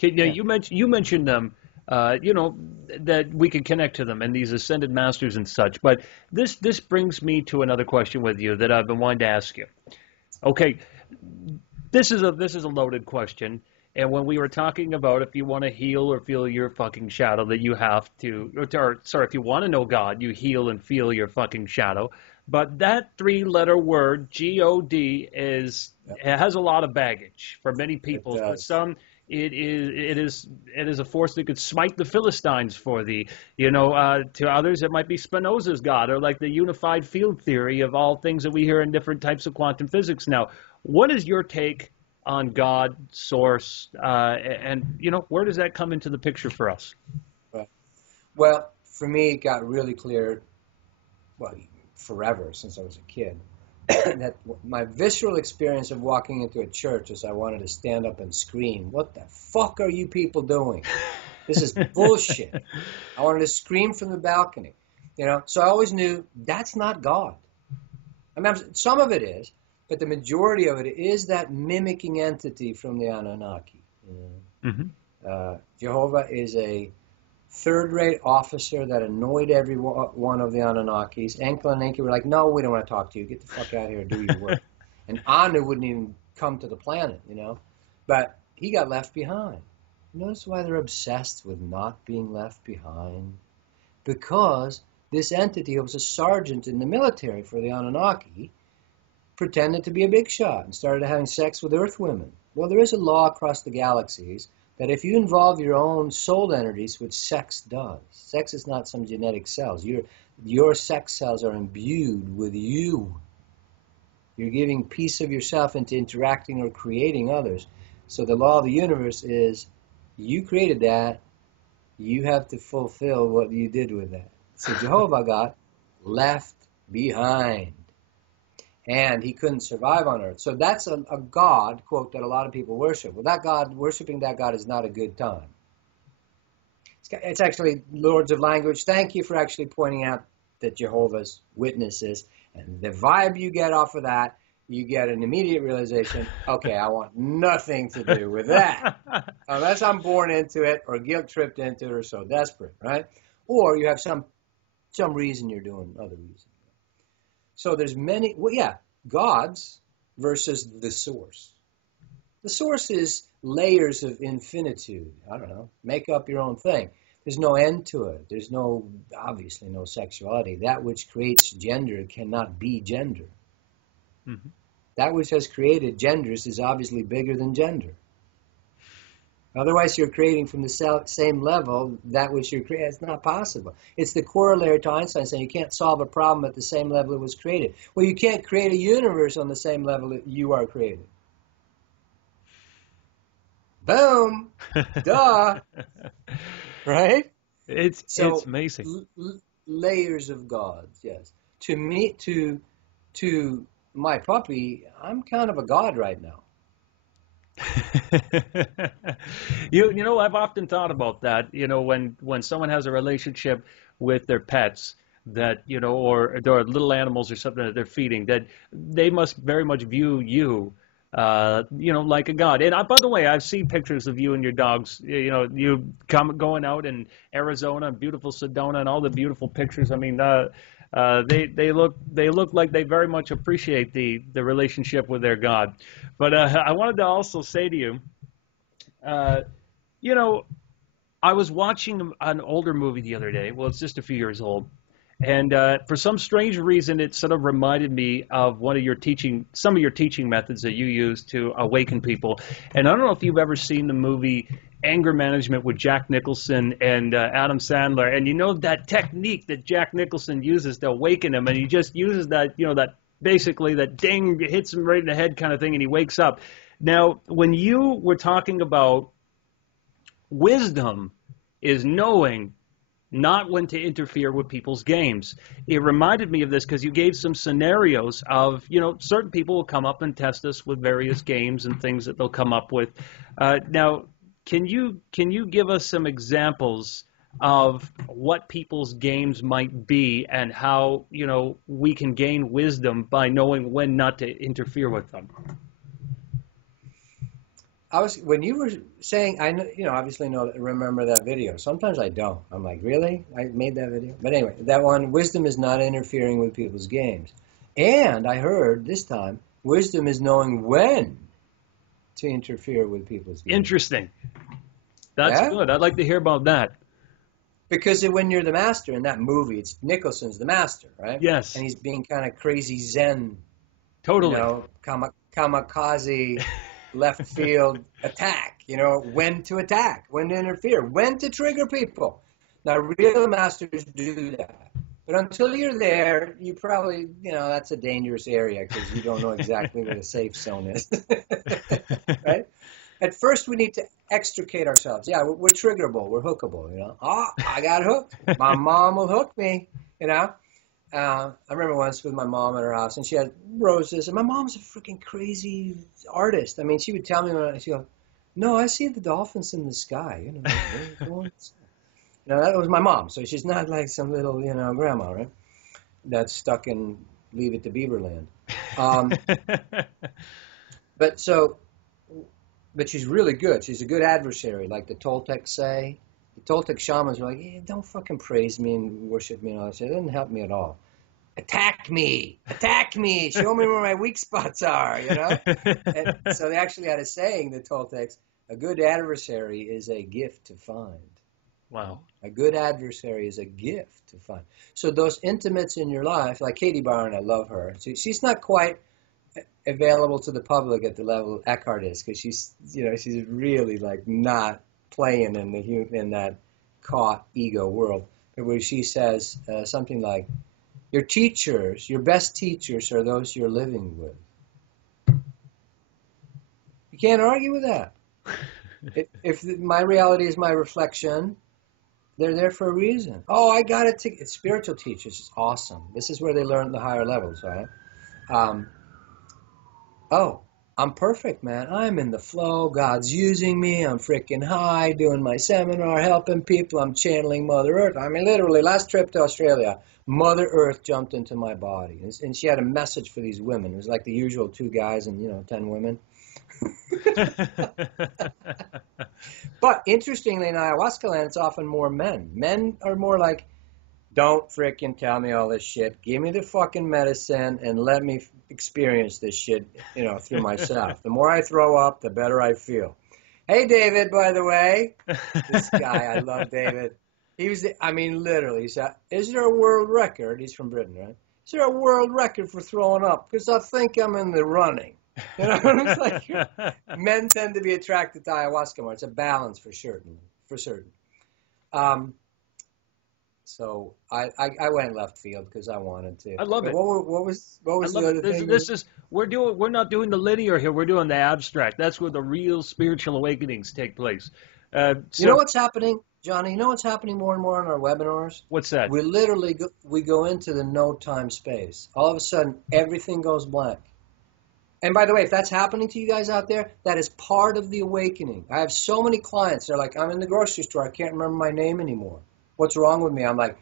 Yeah. You mentioned them. That we can connect to them and these ascended masters and such. But this brings me to another question with you that I've been wanting to ask you. Okay, this is a loaded question. And when we were talking about if you want to heal or feel your fucking shadow, that you have to, if you want to know God, you heal and feel your fucking shadow. But that 3-letter word, G-O-D, has a lot of baggage for many people. For some, it is a force that could smite the Philistines for thee. To others, it might be Spinoza's God, or like the unified field theory of all things that we hear in different types of quantum physics. Now, what is your take on God, source, and where does that come into the picture for us? Right. Well, for me, it got really clear, forever since I was a kid, that my visceral experience of walking into a church is I wanted to stand up and scream, what the fuck are you people doing? This is bullshit. I wanted to scream from the balcony, So I always knew that's not God. I mean, some of it is, but the majority of it is that mimicking entity from the Anunnaki. Mm-hmm. Jehovah is a third-rate officer that annoyed every one of the Anunnakis. Enkel and Enki were like, no, we don't want to talk to you. Get the fuck out of here and do your work. And Anu wouldn't even come to the planet, But he got left behind. Notice why they're obsessed with not being left behind? Because this entity, who was a sergeant in the military for the Anunnaki, pretended to be a big shot and started having sex with Earth women. Well, there is a law across the galaxies that if you involve your own soul energies, which sex does, sex is not some genetic cells. Your sex cells are imbued with you. You're giving piece of yourself into interacting or creating others. So the law of the universe is you created that, you have to fulfill what you did with that. So Jehovah got left behind. And he couldn't survive on earth. So that's a God, quote, that a lot of people worship. Well, worshiping that God is not a good time. It's actually Lords of Language. Thank you for actually pointing out that Jehovah's Witnesses. And the vibe you get off of that, you get an immediate realization, okay, I want nothing to do with that. Unless I'm born into it or guilt-tripped into it or so desperate, right? Or you have some some reason you're doing other reasons. So there's many, well, yeah, gods versus the source. The source is layers of infinitude. I don't know. Make up your own thing. There's no end to it. There's obviously no sexuality. That which creates gender cannot be gender. Mm-hmm. That which has created genders is obviously bigger than gender. Otherwise, you're creating from the same level that which you're creating. It's not possible. It's the corollary to Einstein saying you can't solve a problem at the same level it was created. Well, you can't create a universe on the same level that you are created. Boom. Duh. Right? It's amazing. Layers of gods, yes. To me, to my puppy, I'm kind of a god right now. You know, I've often thought about that, you know, when someone has a relationship with their pets that, you know, or little animals or something that they're feeding, that they must very much view you, you know, like a god. And by the way, I've seen pictures of you and your dogs, you know, you going out in Arizona, beautiful Sedona, and all the beautiful pictures. I mean, they look like they very much appreciate the relationship with their God. But I wanted to also say to you, you know, I was watching an older movie the other day. Well, it's just a few years old. And for some strange reason, it sort of reminded me of some of your teaching methods that you use to awaken people. And I don't know if you've ever seen the movie Anger Management with Jack Nicholson and Adam Sandler. And you know that technique that Jack Nicholson uses to awaken him, and he just uses that, you know, that basically that ding, hits him right in the head kind of thing, and he wakes up. Now, when you were talking about wisdom is knowing not when to interfere with people's games. It reminded me of this because you gave some scenarios of, you know, certain people will come up and test us with various games and things that they'll come up with. Now, can you give us some examples of what people's games might be and how, you know, we can gain wisdom by knowing when not to interfere with them? When you were saying, I know, you know, obviously remember that video. Sometimes I don't. I'm like, really? I made that video? But anyway, that one, wisdom is not interfering with people's games. And I heard this time, wisdom is knowing when to interfere with people's games. Interesting. That's good. I'd like to hear about that. Because when you're the master in that movie, it's Nicholson's the master, right? Yes. And he's being kind of crazy Zen. Totally. You know, kamikaze. Left field attack, you know, when to attack, when to interfere, when to trigger people. Now, real masters do that. But until you're there, you probably, you know, that's a dangerous area because you don't know exactly where the safe zone is. Right? At first, we need to extricate ourselves. Yeah, we're triggerable. We're hookable, you know. Oh, I got hooked. My mom will hook me, you know. I remember once with my mom at her house, and she had roses, and my mom's a freaking crazy artist. I mean, she would tell me, she'd go, no, I see the dolphins in the sky, you know. You know, that was my mom, so she's not like some little, you know, grandma, right, that's stuck in Leave It to Beaverland. But she's really good. She's a good adversary, like the Toltecs say. The Toltec shamans were like, hey, don't fucking praise me and worship me and all that shit. It doesn't help me at all. Attack me, show me where my weak spots are, you know? And so they actually had a saying, the Toltecs, a good adversary is a gift to find. Wow. A good adversary is a gift to find. So those intimates in your life, like Katie Barron, I love her. She's not quite available to the public at the level Eckhart is, because she's really like not playing in that caught ego world, where she says something like, your teachers, your best teachers are those you're living with. You can't argue with that. If my reality is my reflection, they're there for a reason. Oh, I got it. It's spiritual teachers. It's awesome. This is where they learn the higher levels, right? Oh, I'm perfect, man. I'm in the flow. God's using me. I'm freaking high, doing my seminar, helping people. I'm channeling Mother Earth. I mean, literally, last trip to Australia, Mother Earth jumped into my body. And she had a message for these women. It was like the usual 2 guys and, 10 women. But interestingly, in ayahuasca land, it's often more men. Men are more like Don't frickin' tell me all this shit. Give me the fucking medicine and let me experience this shit, through myself. The more I throw up, the better I feel. Hey, David, by the way. This guy, I love David. He was, literally, he said, is there a world record? He's from Britain, right? Is there a world record for throwing up? Because I think I'm in the running. It's like, men tend to be attracted to ayahuasca more. It's a balance for certain. So I went left field because I wanted to. I love it. What was the other thing? We're not doing the linear here. We're doing the abstract. That's where the real spiritual awakenings take place. You know what's happening, Johnny? You know what's happening more and more on our webinars? What's that? We literally go into the no time space. All of a sudden, everything goes blank. And by the way, if that's happening to you guys out there, that is part of the awakening. I have so many clients. They're like, I'm in the grocery store. I can't remember my name anymore. What's wrong with me? I'm like,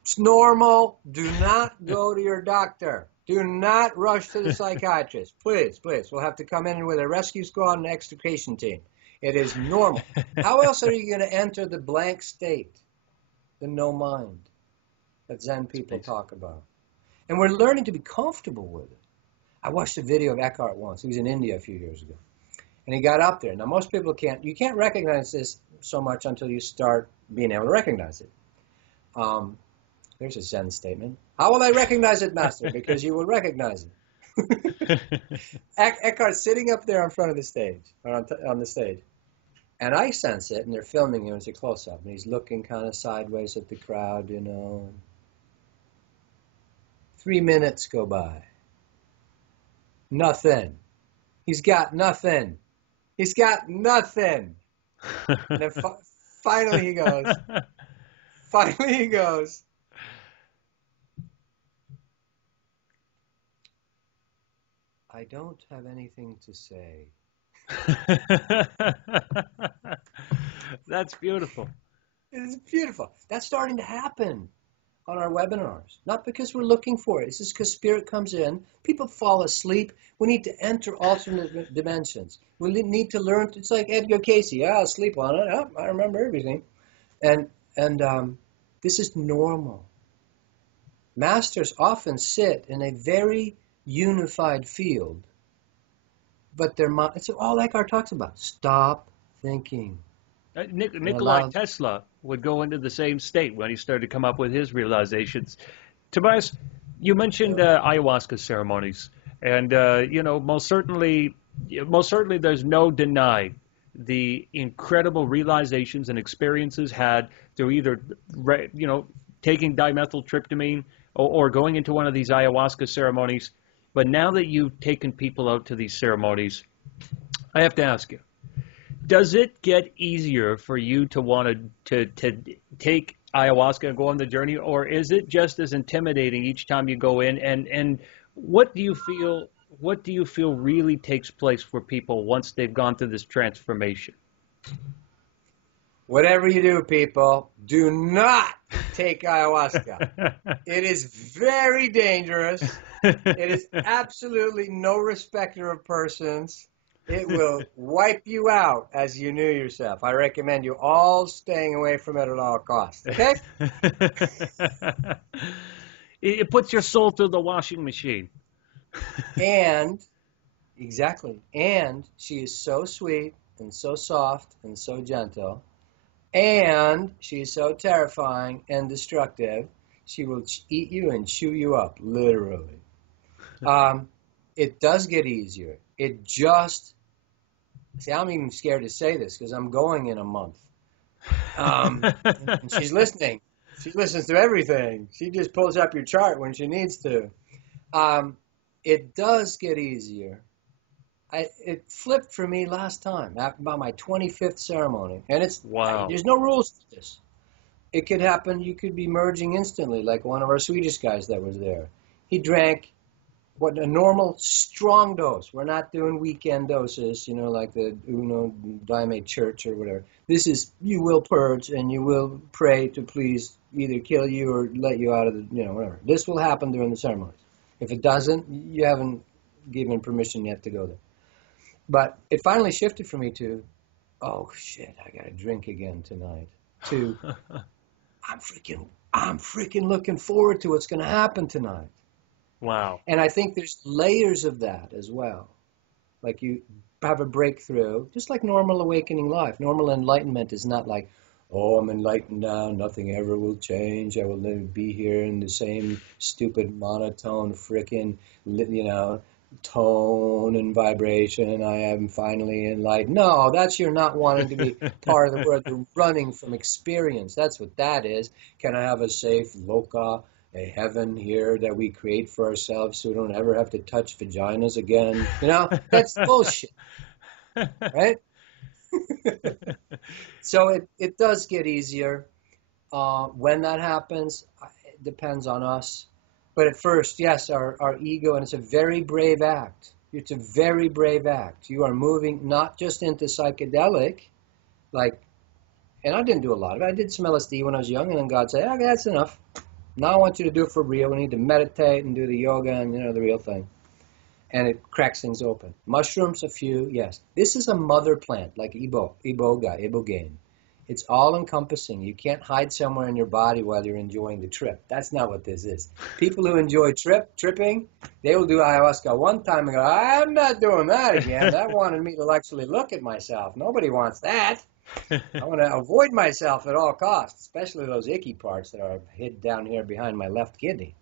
it's normal. Do not go to your doctor. Do not rush to the psychiatrist. Please. We'll have to come in with a rescue squad and an extrication team. It is normal. How else are you going to enter the blank state, the no mind that Zen people talk about? And we're learning to be comfortable with it. I watched a video of Eckhart once. He was in India a few years ago. And he got up there. Now, most people you can't recognize this so much until you start being able to recognize it. There's a Zen statement. How will I recognize it, Master? Because you will recognize it. Eckhart's sitting up there in front of the stage, or on the stage. And I sense it, and they're filming him as a close-up. And he's looking kind of sideways at the crowd, 3 minutes go by. Nothing. He's got nothing. And then finally he goes, I don't have anything to say. That's beautiful. It's beautiful. That's starting to happen on our webinars. Not because we're looking for it. It's just because spirit comes in. People fall asleep. We need to enter alternate dimensions. We need to learn. It's like Edgar Cayce. Yeah, I'll sleep on it. Oh, I remember everything. And this is normal. Masters often sit in a very unified field, but their mind, it's all Eckhart talks about. Stop thinking. Nikola Tesla would go into the same state when he started to come up with his realizations. Tobias, you mentioned ayahuasca ceremonies, and most certainly there's no denying the incredible realizations and experiences had through either taking dimethyltryptamine or going into one of these ayahuasca ceremonies. But now that you've taken people out to these ceremonies, I have to ask you, does it get easier for you to want to take ayahuasca and go on the journey, or is it just as intimidating each time you go in? And what do you feel really takes place for people once they've gone through this transformation? Whatever you do, people, do not take ayahuasca. It is very dangerous. It is absolutely no respecter of persons. It will wipe you out as you knew yourself. I recommend you all staying away from it at all costs. Okay? It puts your soul through the washing machine. And she is so sweet and so soft and so gentle. And she's so terrifying and destructive, she will eat you and chew you up, literally. It does get easier. I'm even scared to say this because I'm going in a month. And she's listening. She listens to everything. She just pulls up your chart when she needs to. It does get easier. It flipped for me last time, about my 25th ceremony. And there's no rules to this. It could happen. You could be merging instantly, like one of our Swedish guys that was there. He drank a normal strong dose. We're not doing weekend doses, like the Uno Daime Church or whatever. This is, you will purge and you will pray to please either kill you or let you out of the, whatever. This will happen during the ceremonies. If it doesn't, you haven't given permission yet to go there. But it finally shifted for me to, oh shit, I got to drink again tonight. To, I'm freaking looking forward to what's going to happen tonight. Wow. And I think there's layers of that as well. Like you have a breakthrough, just like normal awakening life. Normal enlightenment is not like, oh, I'm enlightened now, nothing ever will change. I will be here in the same stupid monotone frickin', tone and vibration. I am finally enlightened. No, that's you're not wanting to be part of the world. You're running from experience. That's what that is. Can I have a safe loka, a heaven here that we create for ourselves so we don't ever have to touch vaginas again? That's bullshit, right? So it does get easier. When that happens, it depends on us. But at first, yes, our ego, and it's a very brave act. It's a very brave act. You are moving not just into psychedelic, and I didn't do a lot of it. I did some LSD when I was young, and then God said, okay, that's enough. Now I want you to do it for real. We need to meditate and do the yoga and, the real thing. And it cracks things open. Mushrooms, a few, yes. This is a mother plant, like ibogaine. It's all-encompassing. You can't hide somewhere in your body while you're enjoying the trip. That's not what this is. People who enjoy tripping, they will do ayahuasca one time and go, I'm not doing that again. That wanted me to actually look at myself. Nobody wants that. I want to avoid myself at all costs, especially those icky parts that are hid down here behind my left kidney.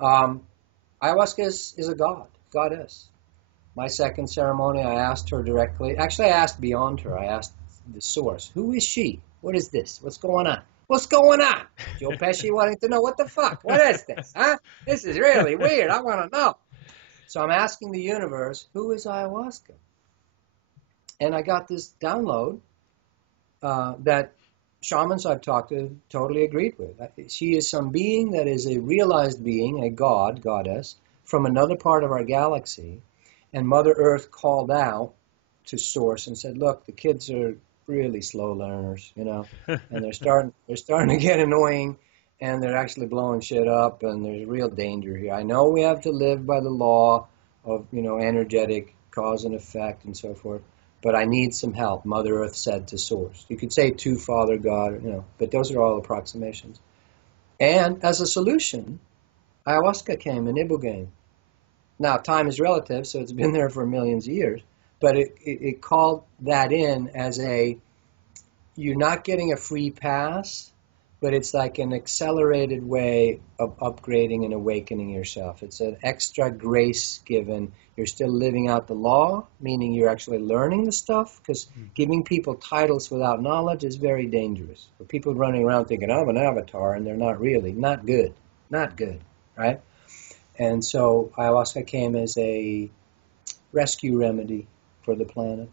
Ayahuasca is a goddess. My second ceremony, I asked her directly. Actually, I asked beyond her. I asked the source. Who is she? What is this? What's going on? What's going on? Joe Pesci wanting to know, what the fuck? What is this? Huh? This is really weird. I want to know. So I'm asking the universe, who is ayahuasca? And I got this download that shamans I've talked to totally agreed with. She is some being that is a realized being, a goddess, from another part of our galaxy. And Mother Earth called out to Source and said, look, the kids are really slow learners, and they're starting to get annoying, and they're actually blowing shit up, and there's real danger here. I know we have to live by the law of, energetic cause and effect and so forth, but I need some help, Mother Earth said to Source. You could say to Father God, but those are all approximations. And as a solution, ayahuasca came in ibogaine. Now, time is relative, so it's been there for millions of years. But it called that in as you're not getting a free pass, but it's like an accelerated way of upgrading and awakening yourself. It's an extra grace given. You're still living out the law, meaning you're actually learning the stuff, because giving people titles without knowledge is very dangerous. For people running around thinking, I'm an avatar, and they're not really. Not good, right? And so ayahuasca came as a rescue remedy for the planet.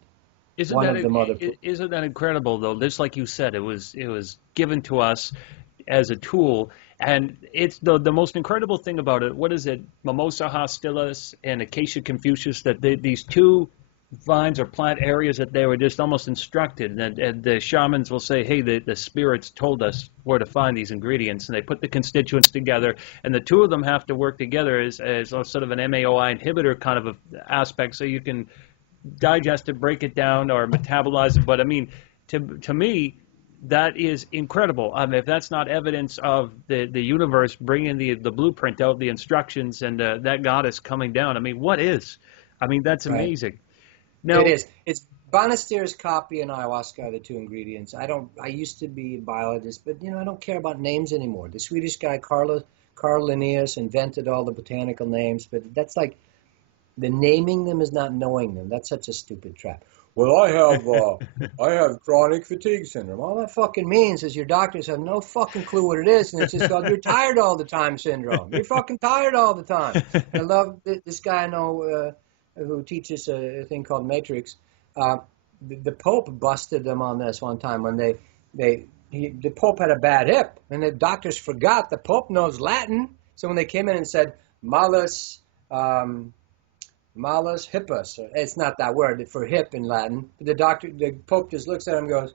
Isn't that incredible, though? Just like you said, it was given to us as a tool, and it's the most incredible thing about it. What is it? Mimosa hostilis and Acacia confucius, that these two vines or plant areas that they were just almost instructed, and the shamans will say, hey, the spirits told us where to find these ingredients, and they put the constituents together, and the two of them have to work together as sort of an MAOI inhibitor kind of a aspect, so you can digest it, break it down, or metabolize it. But I mean, to me, that is incredible. I mean, if that's not evidence of the universe bringing the blueprint out, the instructions, and that goddess coming down, I mean, what is? I mean, that's amazing. Right. Now, it is. It's Banaster's copy and ayahuasca are the two ingredients. I used to be a biologist, but I don't care about names anymore. The Swedish guy Carl Linnaeus invented all the botanical names, but that's like, the naming them is not knowing them. That's such a stupid trap. Well, I have chronic fatigue syndrome. All that fucking means is your doctors have no fucking clue what it is, and it's just called you're tired all the time syndrome. You're fucking tired all the time. I love this guy I know who teaches a thing called Matrix. The Pope busted them on this one time when the Pope had a bad hip, and the doctors forgot the Pope knows Latin. So when they came in and said malus hippus, it's not that word for hip in Latin. The Pope just looks at him and goes,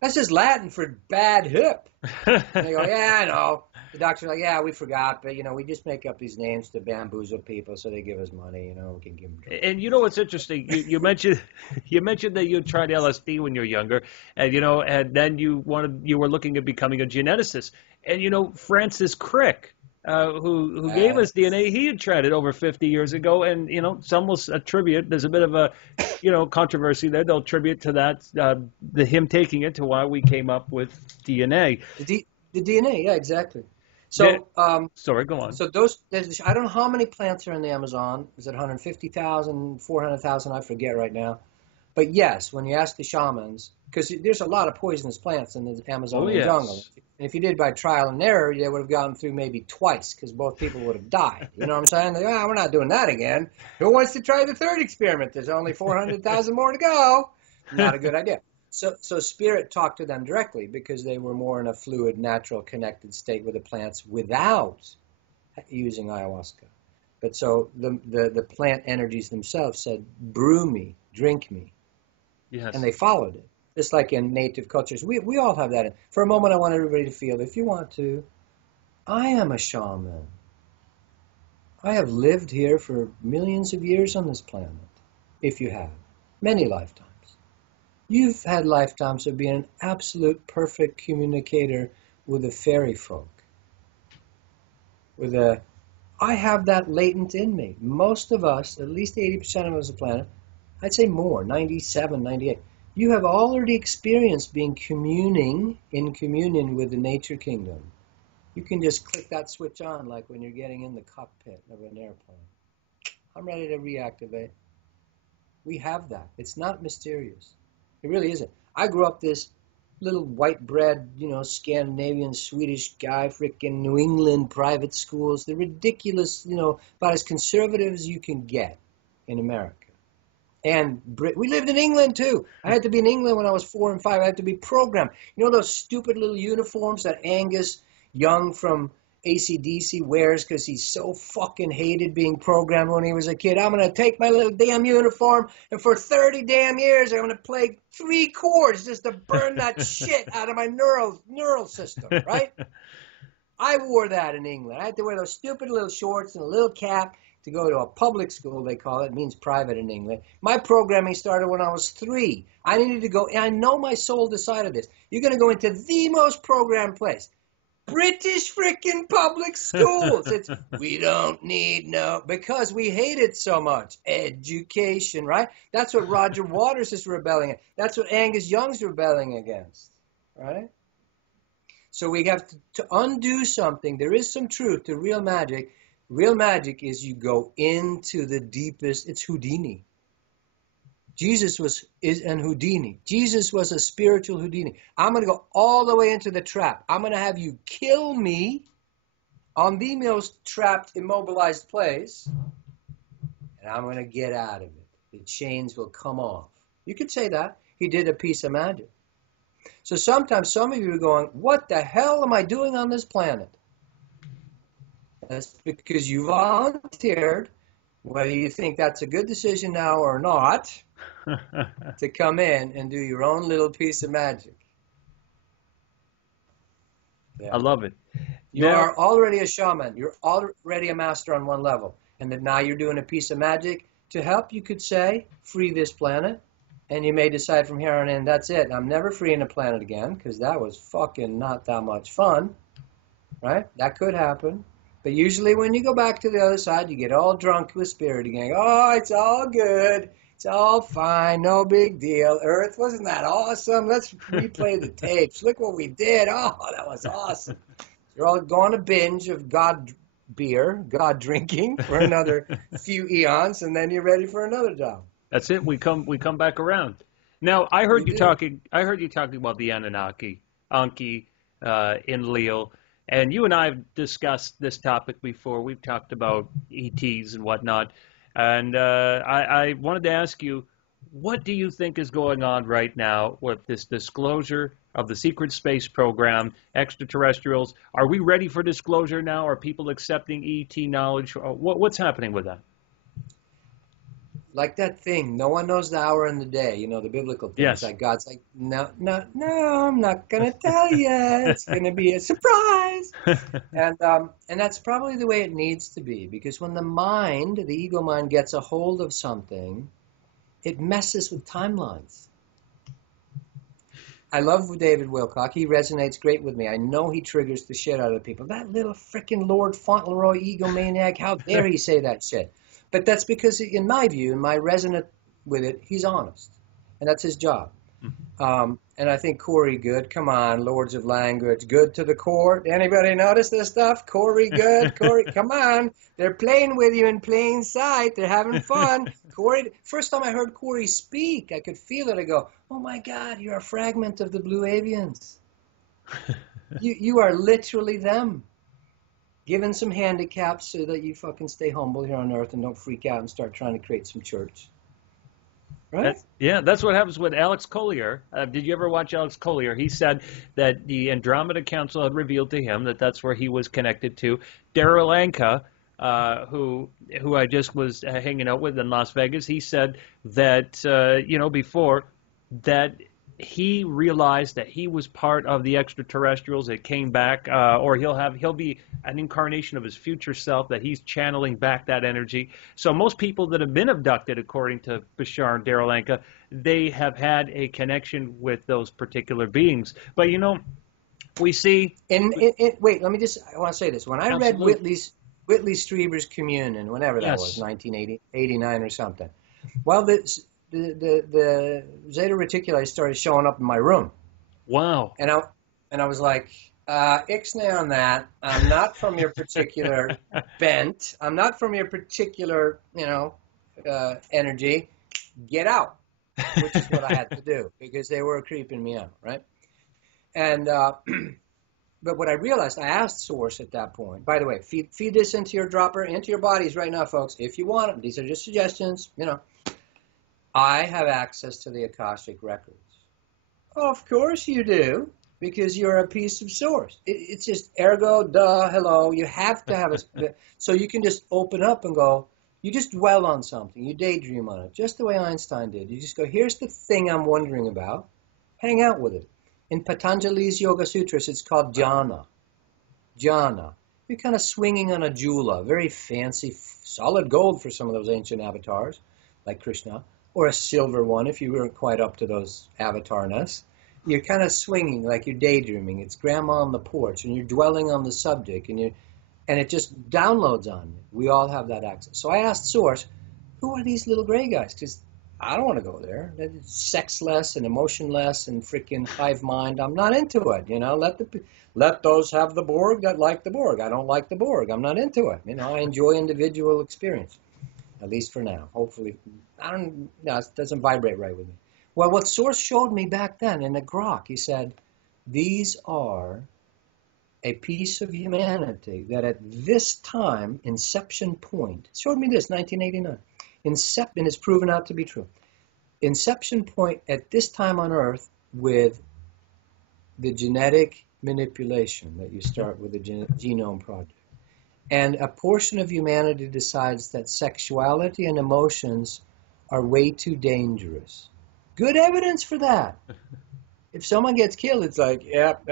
that's just Latin for bad hip. And they go, yeah, I know. The doctor's like, yeah, we forgot, but, we just make up these names to bamboozle people so they give us money, we can give them drugs. And you know what's interesting? You mentioned you mentioned that you tried LSD when you were younger, and and then you were looking at becoming a geneticist. And Francis Crick, who gave us DNA, he had tried it over 50 years ago, and some will attribute. There's a bit of a controversy there. They'll attribute to that him taking it to why we came up with DNA. The DNA, yeah, exactly. So, sorry, go on. So I don't know how many plants are in the Amazon. Is it 150,000, 400,000? I forget right now. But yes, when you ask the shamans, because there's a lot of poisonous plants in the Amazonian jungle. And if you did by trial and error, they would have gotten through maybe twice because both people would have died. You know what I'm saying? We're not doing that again. Who wants to try the third experiment? There's only 400,000 more to go. Not a good idea. So Spirit talked to them directly because they were more in a fluid, natural, connected state with the plants without using ayahuasca. But so the plant energies themselves said, brew me, drink me. Yes. And they followed it. Just like in native cultures. We all have that. For a moment, I want everybody to feel, if you want to, I am a shaman. I have lived here for millions of years on this planet, if you have. Many lifetimes. You've had lifetimes of being an absolute perfect communicator with the fairy folk. I have that latent in me. Most of us, at least 80% of us on the planet, I'd say more, 97, 98. You have already experienced being in communion with the nature kingdom. You can just click that switch on like when you're getting in the cockpit of an airplane. I'm ready to reactivate. We have that. It's not mysterious. It really isn't. I grew up this little white bread, Scandinavian, Swedish guy, frickin' New England private schools. They're ridiculous, about as conservative as you can get in America. And we lived in England too. I had to be in England when I was 4 and 5. I had to be programmed. Those stupid little uniforms that Angus Young from AC/DC wears because he so fucking hated being programmed when he was a kid. I'm going to take my little damn uniform and for 30 damn years I'm going to play 3 chords just to burn that shit out of my neural system, right? I wore that in England. I had to wear those stupid little shorts and a little cap to go to a public school, they call it. It means private in England. My programming started when I was 3. I needed to go, and I know my soul decided this. You're going to go into the most programmed place. British freaking public schools. It's, we don't need because we hate it so much. Education, right? That's what Roger Waters is rebelling against. That's what Angus Young's rebelling against, right? So we have to undo something. There is some truth to real magic. Real magic is you go into the deepest. It's Houdini. Jesus was Houdini. Jesus was a spiritual Houdini. I'm going to go all the way into the trap. I'm going to have you kill me on the most trapped, immobilized place, and I'm going to get out of it. The chains will come off. You could say that. He did a piece of magic. So sometimes some of you are going, what the hell am I doing on this planet? That's because you volunteered, whether you think that's a good decision now or not, to come in and do your own little piece of magic. Yeah. I love it. You are already a shaman. You're already a master on one level. And that now you're doing a piece of magic to help, you could say, free this planet. And you may decide from here on in, that's it. I'm never freeing the planet again because that was fucking not that much fun. Right? That could happen. But usually when you go back to the other side, you get all drunk with spirit again. Oh, it's all good. It's all fine. No big deal. Earth, wasn't that awesome? Let's replay the tapes. Look what we did. Oh, that was awesome. You're all going to binge of God beer, God drinking for another few eons, and then you're ready for another job. That's it. We come back around. Now, I heard you talking about the Anunnaki, Anki, Enlil. And you and I have discussed this topic before. We've talked about ETs and whatnot. And I wanted to ask you, what do you think is going on right now with this disclosure of the secret space program, extraterrestrials? Are we ready for disclosure now? Are people accepting ET knowledge? What's happening with that? like that thing. No one knows the hour and the day. You know, the biblical things. Yes. Like God's like, no, no, no, I'm not gonna tell you. It's gonna be a surprise. And that's probably the way it needs to be, because when the mind, the ego mind, gets a hold of something, it messes with timelines. I love David Wilcock. He resonates great with me. I know he triggers the shit out of people. That little frickin' Lord Fauntleroy egomaniac, how dare he say that shit? But that's because, in my view, in my resonant with it, he's honest. And that's his job. And I think Corey Good, come on, Lords of Language, good to the core. Anybody notice this stuff? Corey Good, Corey, come on. They're playing with you in plain sight. They're having fun. Corey, first time I heard Corey speak, I could feel it. I go, oh my God, you're a fragment of the Blue Avians. You are literally them. Given some handicaps so that you fucking stay humble here on earth and don't freak out and start trying to create some church. Right? That's what happens with Alex Collier. Did you ever watch Alex Collier? He said that the Andromeda Council had revealed to him that that's where he was connected to. Daryl Anka, who I just was hanging out with in Las Vegas, he said that, before that he realized that he was part of the extraterrestrials that came back, or he'll be an incarnation of his future self, that he's channeling back that energy. So most people that have been abducted, according to Bashar and Daryl Anka, they have had a connection with those particular beings. But we see. Wait, let me I want to say this. When I read Whitley Strieber's Communion, whenever that was, 1989 or something. Well, the Zeta Reticuli started showing up in my room. Wow. And I was like, ixnay on that. I'm not from your particular bent. I'm not from your particular, energy. Get out, which is what I had to do, because they were creeping me out, right? And but what I realized, I asked Source at that point. By the way, feed this into your dropper, into your bodies right now, folks, if you want it. These are just suggestions, I have access to the Akashic records. Of course you do, because you're a piece of Source. It's just ergo, duh, hello. You have to have so you can just open up and go, you just dwell on something. You daydream on it, just the way Einstein did. You just go, here's the thing I'm wondering about. Hang out with it. In Patanjali's Yoga Sutras, it's called jhana. Jhana. You're kind of swinging on a jewel, very fancy, solid gold for some of those ancient avatars, like Krishna. Or a silver one if you weren't quite up to those avatarness. You're kind of swinging like you're daydreaming. It's grandma on the porch, and you're dwelling on the subject, and it just downloads on you. We all have that access. So I asked Source, who are these little gray guys? Because I don't want to go there. They're sexless and emotionless and freaking hive mind. I'm not into it. Let those have the Borg that like the Borg. I don't like the Borg. I'm not into it. I enjoy individual experience. At least for now. Hopefully, it doesn't vibrate right with me. Well, what Source showed me back then in the grok, he said, these are a piece of humanity that at this time, inception point, showed me this, 1989, and it's proven out to be true. Inception point at this time on Earth with the genetic manipulation that you start with the genome project. And a portion of humanity decides that sexuality and emotions are way too dangerous. Good evidence for that. If someone gets killed, it's like, yep,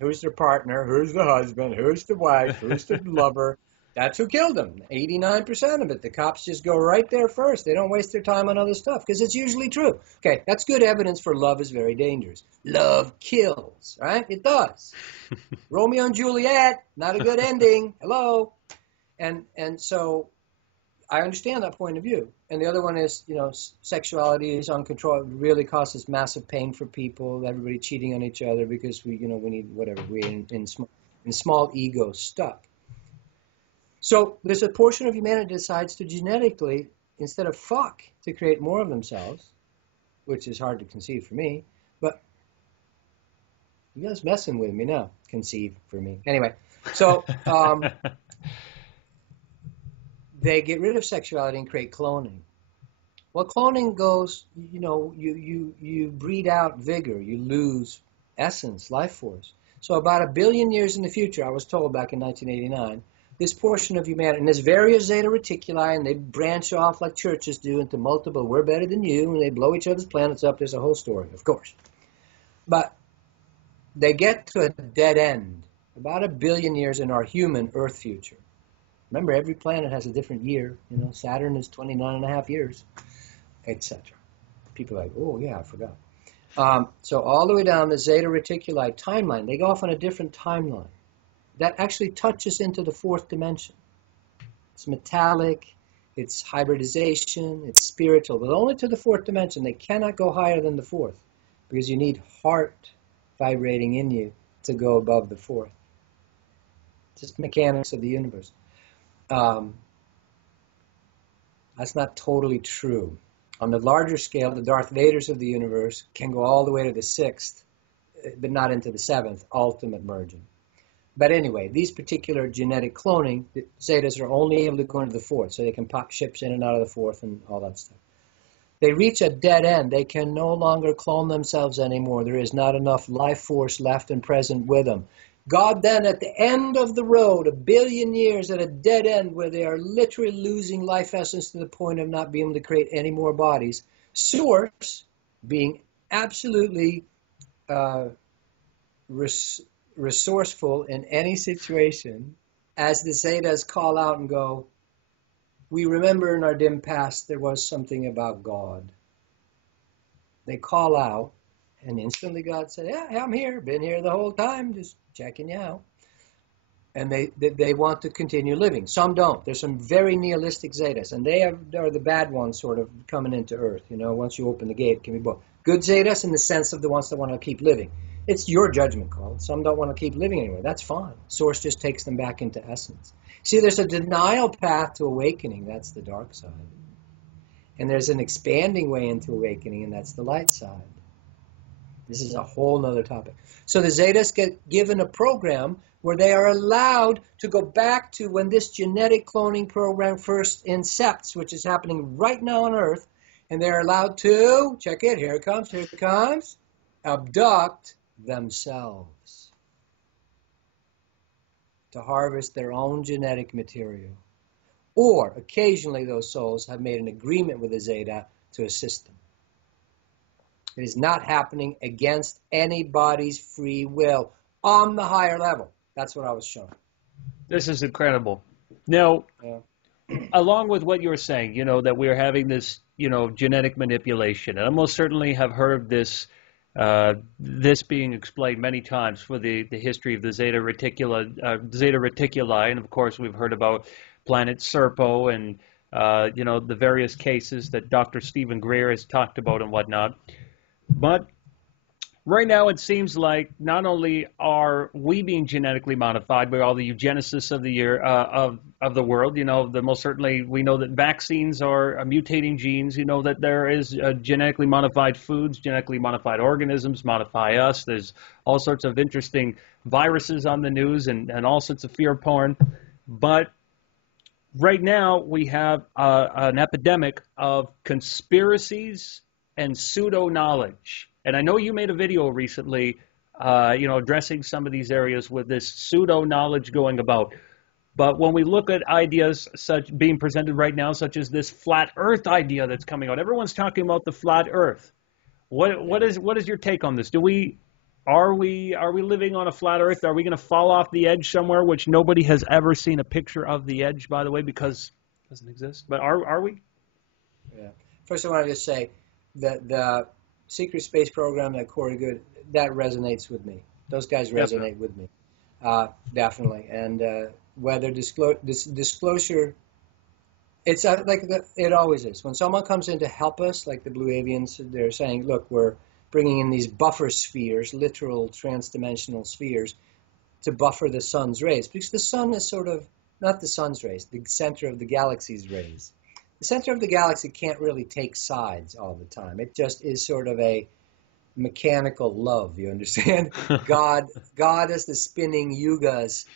who's their partner? Who's the husband? Who's the wife? Who's the lover? That's who killed them. 89% of it. The cops just go right there first. They don't waste their time on other stuff because it's usually true. Okay, that's good evidence for love is very dangerous. Love kills, right? It does. Romeo and Juliet, not a good ending. Hello. And so I understand that point of view. And the other one is, sexuality is uncontrolled. It really causes massive pain for people. Everybody cheating on each other because we need whatever. We're in small ego stuck. So there's a portion of humanity that decides to genetically, instead of fuck, to create more of themselves, which is hard to conceive for me. But you guys messing with me now. Conceive for me. Anyway, so they get rid of sexuality and create cloning. Well, cloning goes, you breed out vigor, you lose essence, life force. So about 1 billion years in the future, I was told back in 1989, this portion of humanity, and there's various Zeta Reticuli, and they branch off like churches do into multiple, we're better than you, and they blow each other's planets up. There's a whole story, of course. But they get to a dead end about 1 billion years in our human Earth future. Remember, every planet has a different year. You know, Saturn is 29.5 years, etc. People are like, oh, yeah, I forgot. So all the way down the Zeta Reticuli timeline, they go off on a different timeline that actually touches into the 4th dimension. It's metallic, it's hybridization, it's spiritual, but only to the 4th dimension. They cannot go higher than the 4th because you need heart vibrating in you to go above the 4th. Just mechanics of the universe. That's not totally true. On the larger scale, the Darth Vaders of the universe can go all the way to the 6th, but not into the 7th, ultimate merging. But anyway, these particular genetic cloning, the Zetas are only able to go into the 4th, so they can pop ships in and out of the 4th and all that stuff. They reach a dead end. They can no longer clone themselves anymore. There is not enough life force left and present with them. God then, at the end of the road, 1 billion years at a dead end where they are literally losing life essence to the point of not being able to create any more bodies, Source, being absolutely resourceful in any situation, as the Zetas call out and go, we remember in our dim past there was something about God. They call out, and instantly God said, yeah, I'm here, been here the whole time, just checking you out. And they want to continue living. Some don't. There's some very nihilistic Zetas, and they are the bad ones sort of coming into Earth. You know, once you open the gate, it can be both. Good Zetas in the sense of the ones that want to keep living. It's your judgment call. Some don't want to keep living anyway. That's fine. Source just takes them back into essence. See, there's a denial path to awakening. That's the dark side. And there's an expanding way into awakening, and that's the light side. This is a whole nother topic. So the Zetas get given a program where they are allowed to go back to when this genetic cloning program first incepts, which is happening right now on Earth, and they're allowed to, check it, here it comes, abduct themselves to harvest their own genetic material. Or occasionally those souls have made an agreement with the Zeta to assist them. It is not happening against anybody's free will on the higher level. That's what I was showing. This is incredible. Now, Yeah. along with what you were saying, you know, that we're having this, you know, genetic manipulation, and I most certainly have heard this being explained many times for the history of the Zeta Reticuli, and of course we've heard about planet Serpo and, you know, the various cases that Dr. Stephen Greer has talked about and whatnot. But right now it seems like not only are we being genetically modified by all the eugenicists of the year of the world, you know, most certainly we know that vaccines are mutating genes, you know, that there is genetically modified foods, genetically modified organisms modify us. There's all sorts of interesting viruses on the news and all sorts of fear porn. But right now we have an epidemic of conspiracies and pseudo-knowledge. And I know you made a video recently, you know, addressing some of these areas with this pseudo-knowledge going about. But when we look at ideas such being presented right now, such as this flat Earth idea that's coming out, everyone's talking about the flat Earth. What is your take on this? Are we living on a flat Earth? Are we going to fall off the edge somewhere? Which nobody has ever seen a picture of the edge, by the way, because it doesn't exist. But are we? Yeah. First, I want to just say that the secret space program that Corey Good, that resonates with me. Those guys resonate with me, definitely. And whether disclosure, it's like it always is. When someone comes in to help us, like the Blue Avians, they're saying, look, we're bringing in these buffer spheres, literal transdimensional spheres, to buffer the sun's rays. Because the sun is sort of, not the sun's rays, the center of the galaxy's rays. The center of the galaxy can't really take sides all the time. It just is sort of a mechanical love, you understand? God as the spinning yugas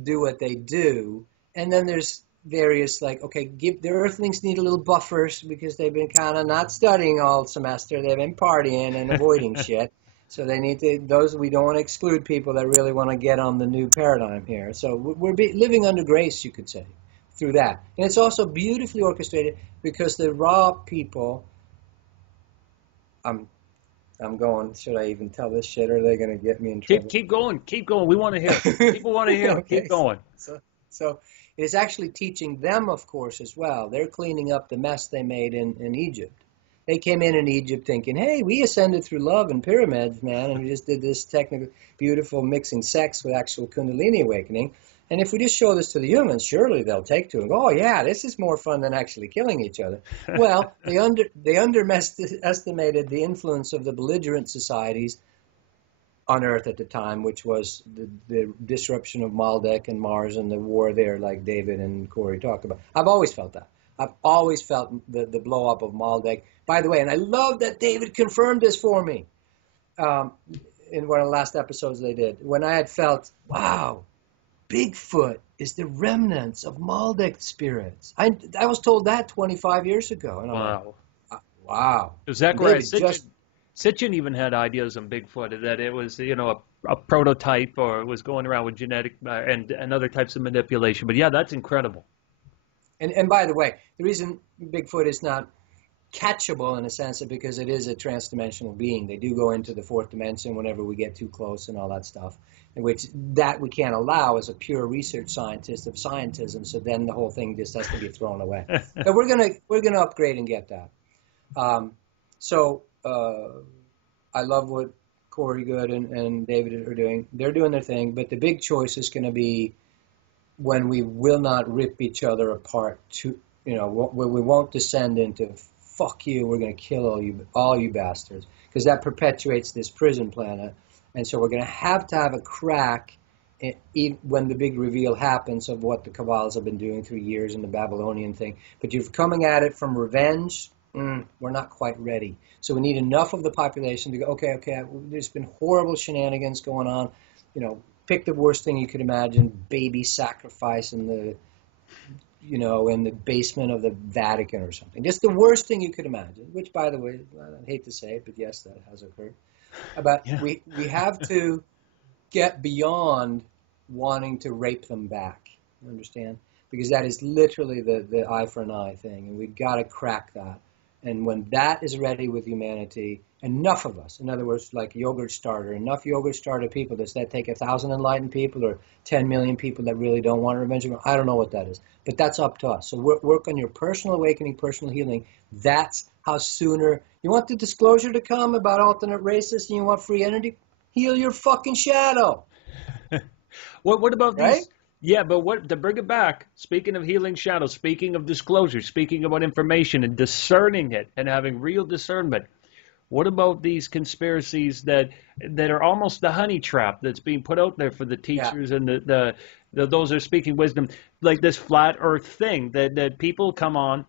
do what they do. And then there's various, like, okay, the Earthlings need a little buffers because they've been kind of not studying all semester. They've been partying and avoiding shit. So they need to, we don't want to exclude people that really want to get on the new paradigm here. So we're living under grace, you could say, through that. And it's also beautifully orchestrated because the raw people, I'm going, should I even tell this shit or are they going to get me in trouble? Keep going. We want to hear. People want to hear. Okay. Keep going. So it is actually teaching them, of course, as well. They're cleaning up the mess they made in Egypt. They came in Egypt thinking, hey, we ascended through love and pyramids, man, and we just did this technical, beautiful mixing sex with actual Kundalini awakening. And if we just show this to the humans, surely they'll take to it and go, oh, yeah, this is more fun than actually killing each other. Well, they underestimated the influence of the belligerent societies on Earth at the time, which was the disruption of Maldek and Mars and the war there, like David and Corey talk about. I've always felt that. I've always felt the blow up of Maldek. By the way, and I love that David confirmed this for me in one of the last episodes they did, when I had felt, wow, Bigfoot is the remnants of Maldek spirits. I was told that 25 years ago. And wow. Like, wow. Zechariah Sitchin even had ideas on Bigfoot, that it was, a prototype, or it was going around with genetic and other types of manipulation. But yeah, that's incredible. And by the way, the reason Bigfoot is not catchable in a sense is because it is a trans-dimensional being. They do go into the fourth dimension whenever we get too close and all that stuff, which that we can't allow as a pure research scientist of scientism. So then the whole thing just has to be thrown away. But we're gonna upgrade and get that. I love what Corey Good and David are doing. They're doing their thing, but the big choice is going to be when we will not rip each other apart. When we won't descend into fuck you, we're going to kill all you bastards, because that perpetuates this prison planet. And so we're going to have a crack when the big reveal happens of what the Kabbalists have been doing through years in the Babylonian thing. But you're coming at it from revenge. We're not quite ready. So we need enough of the population to go, okay, there's been horrible shenanigans going on. Pick the worst thing you could imagine, baby sacrifice in the basement of the Vatican or something. Just the worst thing you could imagine, which, by the way, I hate to say it, but yes, that has occurred. But yeah. we have to get beyond wanting to rape them back, you understand? Because that is literally the eye for an eye thing, and we've got to crack that. And when that is ready with humanity, enough of us, in other words, like yogurt starter, enough yogurt starter people, does that take 1,000 enlightened people or 10 million people that really don't want revenge? I don't know what that is, but that's up to us. So work on your personal awakening, personal healing. That's how sooner. You want the disclosure to come about alternate races and you want free energy? Heal your fucking shadow. What about right? these? Yeah, but to bring it back, speaking of healing shadows, speaking of disclosure, speaking about information and discerning it and having real discernment, what about these conspiracies that are almost the honey trap that's being put out there for the teachers and the those who are speaking wisdom, like this flat earth thing that people come on?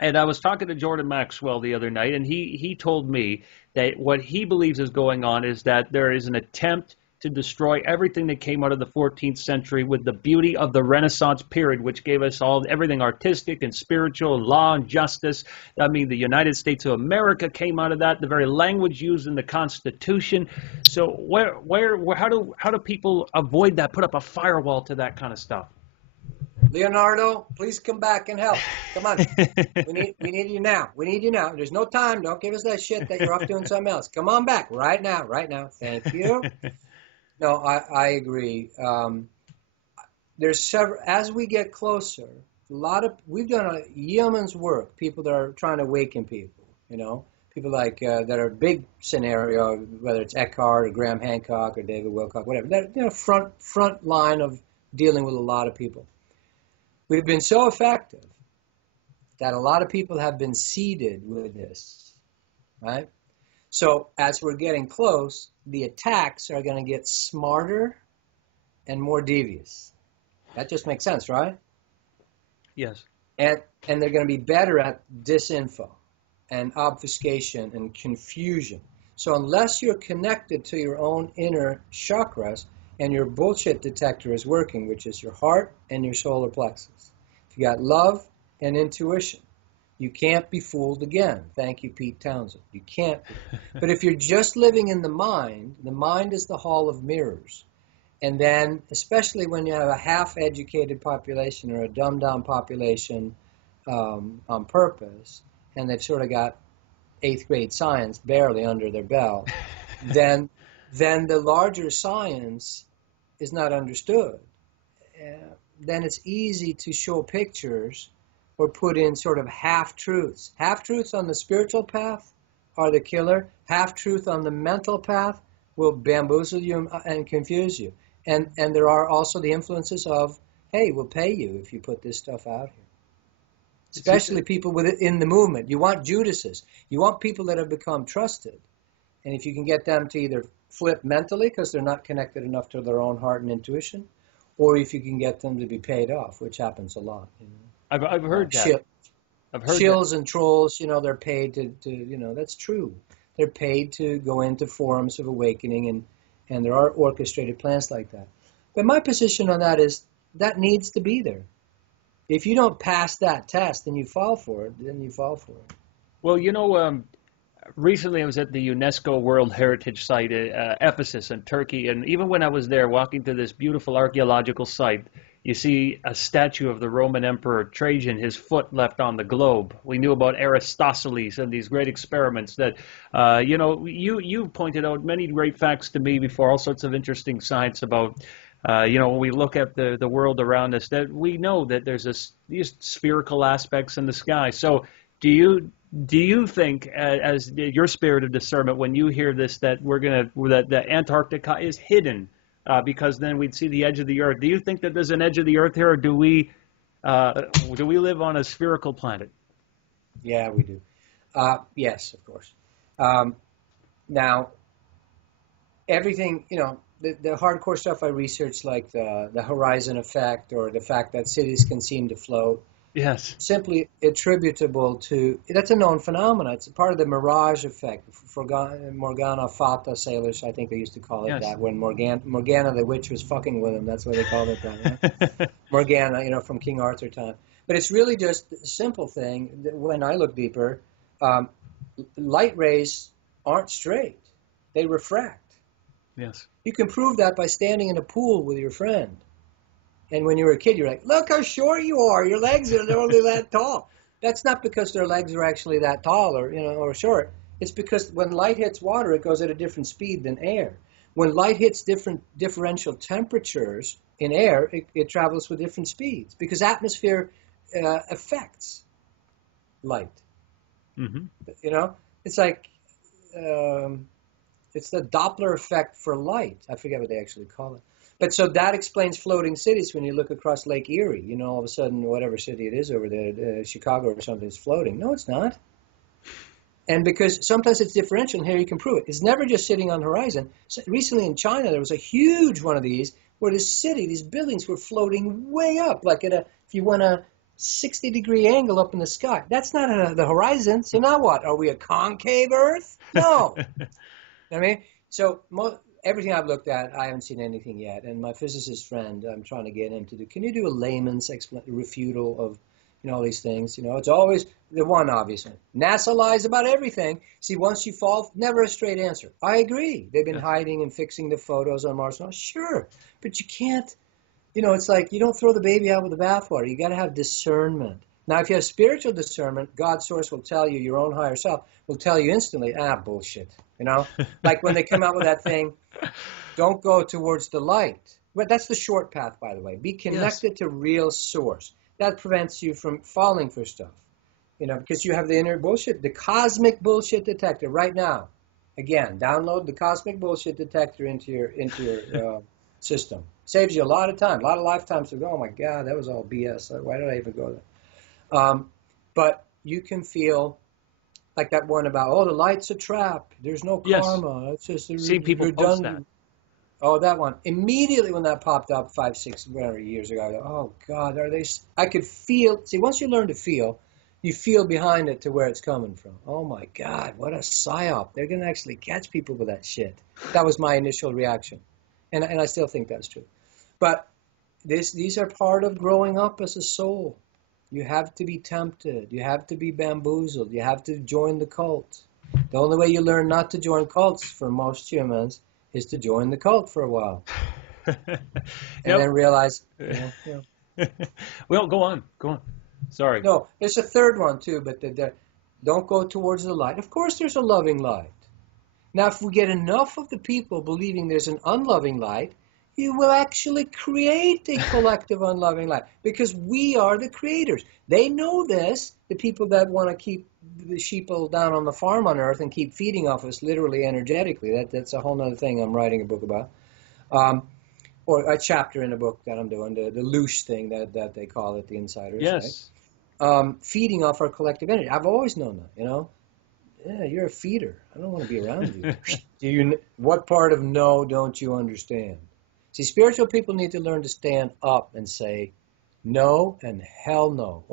And I was talking to Jordan Maxwell the other night, and he told me that what he believes is going on is that there is an attempt to destroy everything that came out of the 14th century with the beauty of the Renaissance period, which gave us everything artistic and spiritual, law and justice. I mean, the United States of America came out of that, the very language used in the Constitution. So how do people avoid that, put up a firewall to that kind of stuff? Leonardo, please come back and help. Come on. We need you now. We need you now. There's no time. Don't give us that shit that you're off doing something else. Come on back right now. Thank you. No, I agree. There's several. As we get closer, we've done a yeoman's work. People that are trying to awaken people. People like that are big scenario, whether it's Eckhart or Graham Hancock or David Wilcock, whatever. They're front line of dealing with a lot of people. We've been so effective that a lot of people have been seeded with this, right? So as we're getting close, the attacks are going to get smarter and more devious. That just makes sense, right? Yes. And they're going to be better at disinfo and obfuscation and confusion. So unless you're connected to your own inner chakras and your bullshit detector is working, which is your heart and your solar plexus, if you got love and intuition, You can't be fooled again. Thank you, Pete Townsend. You can't be. But if you're just living in the mind is the hall of mirrors. And then, especially when you have a half-educated population or a dumbed-down population on purpose, and they've sort of got 8th grade science barely under their belt, then the larger science is not understood. Then it's easy to show pictures or put in sort of half-truths. Half-truths on the spiritual path are the killer. Half-truth on the mental path will bamboozle you and confuse you. And there are also the influences of, hey, we'll pay you if you put this stuff out here. Especially people in the movement. You want Judases. You want people that have become trusted. And if you can get them to either flip mentally because they're not connected enough to their own heart and intuition, or if you can get them to be paid off, which happens a lot. You know? I've heard that. I've heard Shills that. and trolls, they're paid to, that's true. They're paid to go into forums of awakening, and there are orchestrated plans like that. But my position on that is that needs to be there. If you don't pass that test and you fall for it, then you fall for it. Well, recently I was at the UNESCO World Heritage Site, Ephesus in Turkey, and even when I was there walking to this beautiful archaeological site, you see a statue of the Roman Emperor Trajan, his foot left on the globe. We knew about Aristoteles and these great experiments that, you pointed out many great facts to me before, all sorts of interesting science about, when we look at the world around us, that we know that there's these spherical aspects in the sky. So do you think, as your spirit of discernment, when you hear this, that that Antarctica is hidden? Because then we'd see the edge of the Earth. Do you think that there's an edge of the Earth here, or do we live on a spherical planet? Yeah, we do. Yes, of course. Now, everything, the hardcore stuff I researched, like the horizon effect or the fact that cities can seem to float, yes, simply attributable to, that's a known phenomenon. It's a part of the mirage effect. Morgana Fata sailors, I think they used to call it that, when Morgana the witch was fucking with them. That's why they called it that. Morgana, from King Arthur time. But it's really just a simple thing. That when I look deeper, light rays aren't straight. They refract. Yes. You can prove that by standing in a pool with your friend. And when you were a kid, you're like, look how short you are. Your legs are only that tall. That's not because their legs are actually that tall or short. It's because when light hits water, it goes at a different speed than air. When light hits different differential temperatures in air, it travels with different speeds because atmosphere affects light. Mm-hmm. It's like it's the Doppler effect for light. I forget what they actually call it. But so that explains floating cities when you look across Lake Erie. All of a sudden, whatever city it is over there, Chicago or something, is floating. No, it's not. And because sometimes it's differential, and here you can prove it. It's never just sitting on the horizon. So recently in China, there was a huge one of these where this city, these buildings were floating way up, like if you want a 60-degree angle up in the sky. That's not the horizon. So now what? Are we a concave Earth? No. So everything I've looked at, I haven't seen anything yet. And my physicist friend, I'm trying to get him to do, can you do a layman's refutal of, all these things? It's always the one obvious one. NASA lies about everything. See, once you fall, never a straight answer. I agree. They've been hiding and fixing the photos on Mars. No, sure. But you can't, it's like you don't throw the baby out with the bathwater. You got to have discernment. Now, if you have spiritual discernment, God's source will tell you, your own higher self will tell you instantly, bullshit. Like when they come out with that thing, don't go towards the light. But that's the short path, by the way. Be connected to real source. That prevents you from falling for stuff, because you have the inner bullshit, the cosmic bullshit detector right now. Again, download the cosmic bullshit detector into your system. Saves you a lot of time, a lot of lifetimes to go, oh my God, that was all BS. Why did I even go there? But you can feel like that one about, the light's a trap. There's no karma. It's just people post that. Oh, that one. Immediately when that popped up 5, 6, whatever years ago, I go, oh, God, are they... I could feel... See, once you learn to feel, you feel behind it to where it's coming from. Oh, my God, what a psyop. They're going to actually catch people with that shit. That was my initial reaction. And I still think that's true. But these are part of growing up as a soul. You have to be tempted. You have to be bamboozled. You have to join the cult. The only way you learn not to join cults for most humans is to join the cult for a while. And then realize, Well, go on. Sorry. No, there's a third one too, but don't go towards the light. Of course there's a loving light. Now, if we get enough of the people believing there's an unloving light, you will actually create a collective unloving light, because we are the creators. They know this, the people that want to keep the sheeple down on the farm on earth and keep feeding off us literally energetically. That's a whole other thing I'm writing a book about. Or a chapter in a book that I'm doing, the loosh thing that they call it, the insiders. Yes. Right? Feeding off our collective energy. I've always known that, Yeah, you're a feeder. I don't want to be around you. What part of no don't you understand? See, spiritual people need to learn to stand up and say no and hell no.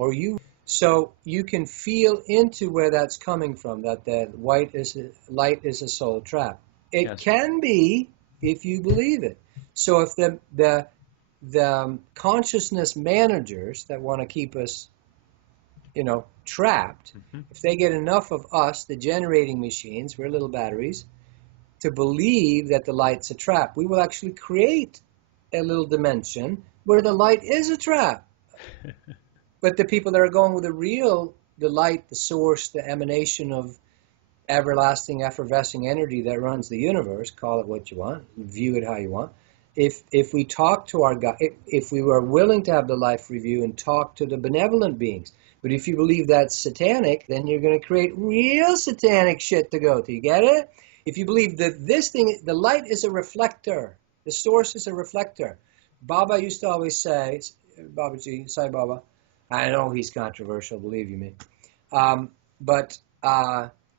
So you can feel into where that's coming from, that light is a soul trap. It can be if you believe it. So if the consciousness managers that want to keep us, trapped, if they get enough of us, the generating machines, we're little batteries, to believe that the light's a trap, we will actually create a little dimension where the light is a trap. But the people that are going with the light, the source, the emanation of everlasting, effervescing energy that runs the universe, call it what you want, view it how you want. If we talk to our God, if we were willing to have the life review and talk to the benevolent beings, but if you believe that's satanic, then you're going to create real satanic shit to go to. You get it? If you believe that this thing, the light is a reflector, the source is a reflector. Baba used to always say, Babaji, Sai Baba, I know he's controversial, believe you me, but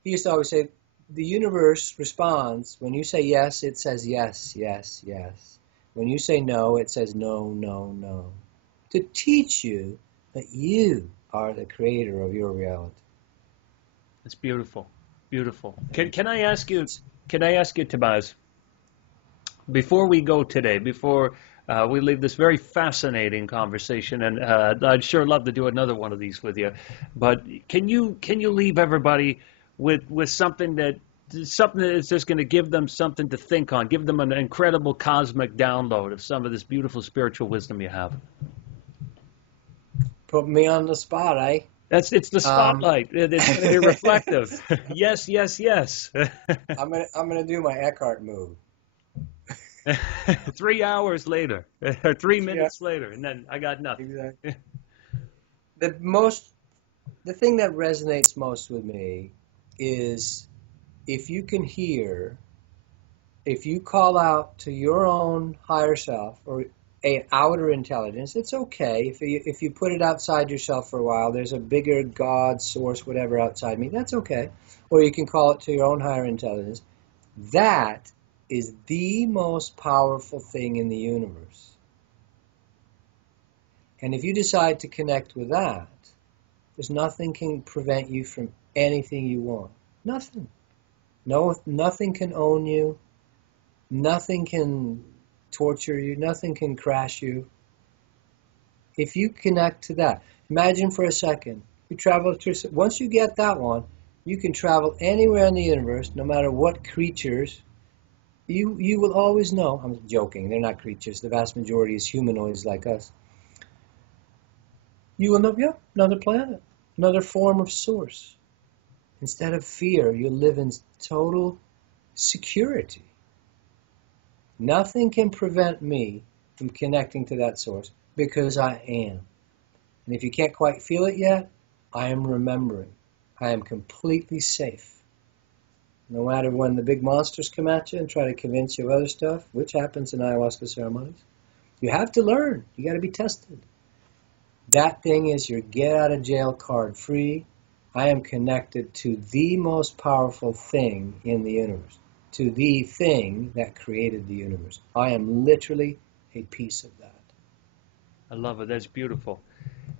he used to always say, the universe responds, when you say yes, it says yes, yes, yes. When you say no, it says no, no, no. To teach you that you are the creator of your reality. It's beautiful, beautiful. Can I ask you, Tobias, before we go today, before we leave this very fascinating conversation, and I'd sure love to do another one of these with you, but can you leave everybody with something that is just going to give them something to think on, give them an incredible cosmic download of some of this beautiful spiritual wisdom you have? Put me on the spot, eh? It's the spotlight. It's going to be reflective. Yes, yes, yes. I'm gonna do my Eckhart move. 3 hours later, or 3 minutes later, and then I got nothing. Exactly. The thing that resonates most with me is if you can hear, if you call out to your own higher self or an outer intelligence, it's okay. If you put it outside yourself for a while, there's a bigger God, source, whatever outside me, that's okay. Or you can call it to your own higher intelligence. That is the most powerful thing in the universe. And if you decide to connect with that, there's nothing can prevent you from anything you want. Nothing. No, nothing can own you. Nothing can torture you. Nothing can crash you. If you connect to that, imagine for a second, you travel to, once you get that one, you can travel anywhere in the universe, no matter what creatures. You will always know. I'm joking. They're not creatures. The vast majority is humanoids like us. You will know, yeah, another planet, another form of source. Instead of fear, you live in total security. Nothing can prevent me from connecting to that source because I am. And if you can't quite feel it yet, I am remembering. I am completely safe. No matter when the big monsters come at you and try to convince you of other stuff, which happens in ayahuasca ceremonies, you have to learn. You got to be tested. That thing is your get out of jail card free. I am connected to the most powerful thing in the universe, to the thing that created the universe. I am literally a piece of that. I love it. That's beautiful.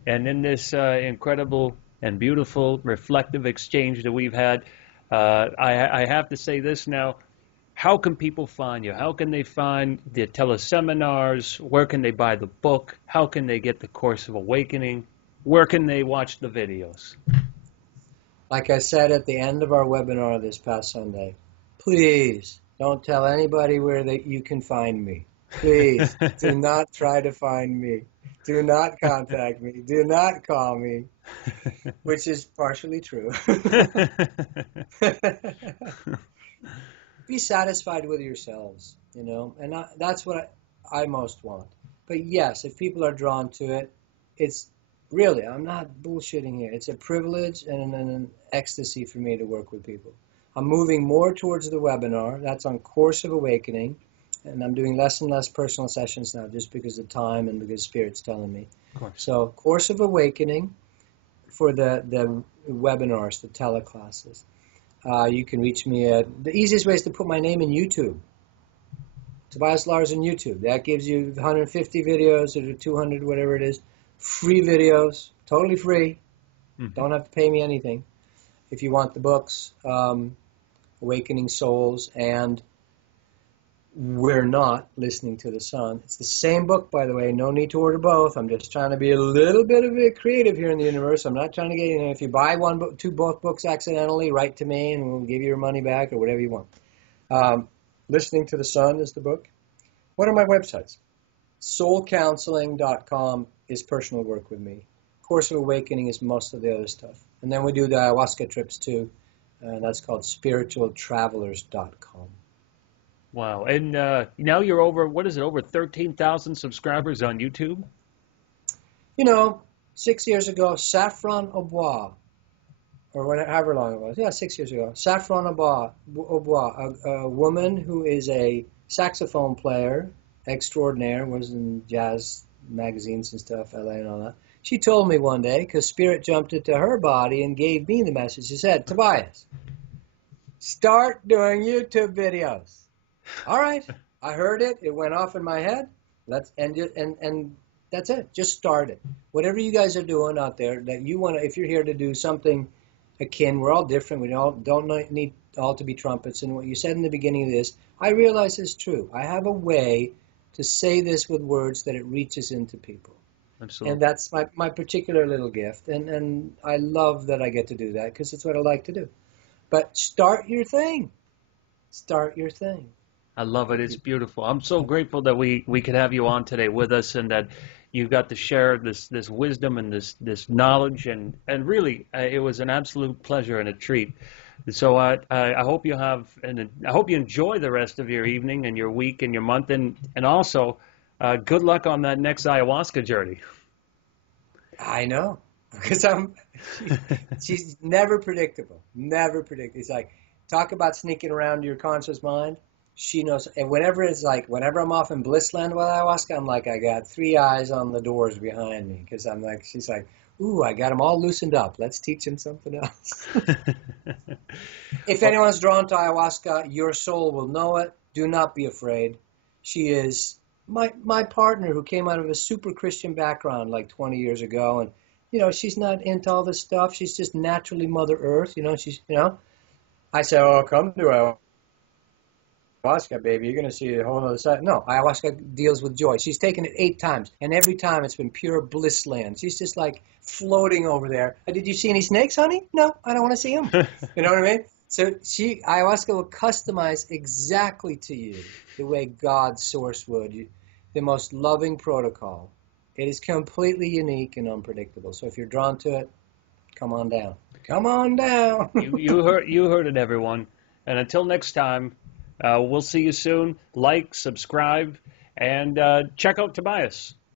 And in this incredible and beautiful reflective exchange that we've had, I have to say this now. How can people find you? How can they find the teleseminars? Where can they buy the book? How can they get the Course of Awakening? where can they watch the videos? Like I said at the end of our webinar this past Sunday, please don't tell anybody where you can find me. Please do not try to find me. Do not contact me. Do not call me, which is partially true. Be satisfied with yourselves, and that's what I most want. But yes, if people are drawn to it, it's really, I'm not bullshitting here. It's a privilege and an ecstasy for me to work with people. I'm moving more towards the webinar. That's on Course of Awakening. And I'm doing less and less personal sessions now just because of time and because Spirit's telling me. Of course. So Course of Awakening for the webinars, the teleclasses. You can reach me at, the easiest way is to put my name in YouTube. Tobias Lars in YouTube. That gives you 150 videos or 200, whatever it is. Free videos, totally free. Don't have to pay me anything. If you want the books, Awakening Souls and We're Not Listening to the Sun. It's the same book, by the way. No need to order both. I'm just trying to be a little bit of a creative here in the universe. I'm not trying to get, if you buy one book, two books accidentally, write to me and we'll give you your money back or whatever you want. Listening to the Sun is the book. What are my websites? Soulcounseling.com is personal work with me. Course of Awakening is most of the other stuff. And then we do the ayahuasca trips too. That's called spiritualtravelers.com. Wow. And now you're over 13,000 subscribers on YouTube? 6 years ago, Saffron Aubois, or however long it was. Yeah, 6 years ago. Saffron Aubois, a woman who is a saxophone player, extraordinaire, was in jazz magazines and stuff, LA and all that. She told me one day, because Spirit jumped into her body and gave me the message. She said, Tobias, start doing YouTube videos. All right. I heard it. It went off in my head. Let's end it. And that's it. Just start it. Whatever you guys are doing out there that you want to, if you're here to do something akin, we're all different. We all don't need all to be trumpets. And what you said in the beginning of this, I realize is true. I have a way to say this with words that it reaches into people. Absolutely. And that's my particular little gift. And I love that I get to do that because it's what I like to do. But start your thing. Start your thing. I love it. It's beautiful. I'm so grateful that we could have you on today with us and that you got to share this wisdom and this knowledge. And really, it was an absolute pleasure and a treat. So I hope you I hope you enjoy the rest of your evening and your week and your month. And also, good luck on that next ayahuasca journey. I know. Because she's never predictable. Never predictable. It's like, talk about sneaking around your conscious mind. She knows. And whenever I'm off in Blissland with ayahuasca, I'm like, I got 3 eyes on the doors behind me. Because she's like, ooh, I got them all loosened up. Let's teach them something else. If anyone's drawn to ayahuasca, your soul will know it. Do not be afraid. She is my partner who came out of a super Christian background like 20 years ago. And, she's not into all this stuff. She's just naturally Mother Earth. I said, oh, come to ayahuasca, baby. You're going to see a whole other side. No, ayahuasca deals with joy. She's taken it 8 times, and every time it's been pure bliss land. She's just like floating over there. Did you see any snakes, honey? No, I don't want to see them. You know what I mean? So ayahuasca will customize exactly to you the way God's source would. The most loving protocol. It is completely unique and unpredictable. So if you're drawn to it, come on down. Come on down. You heard it, everyone. And until next time, we'll see you soon. Like, subscribe, and check out Tobias.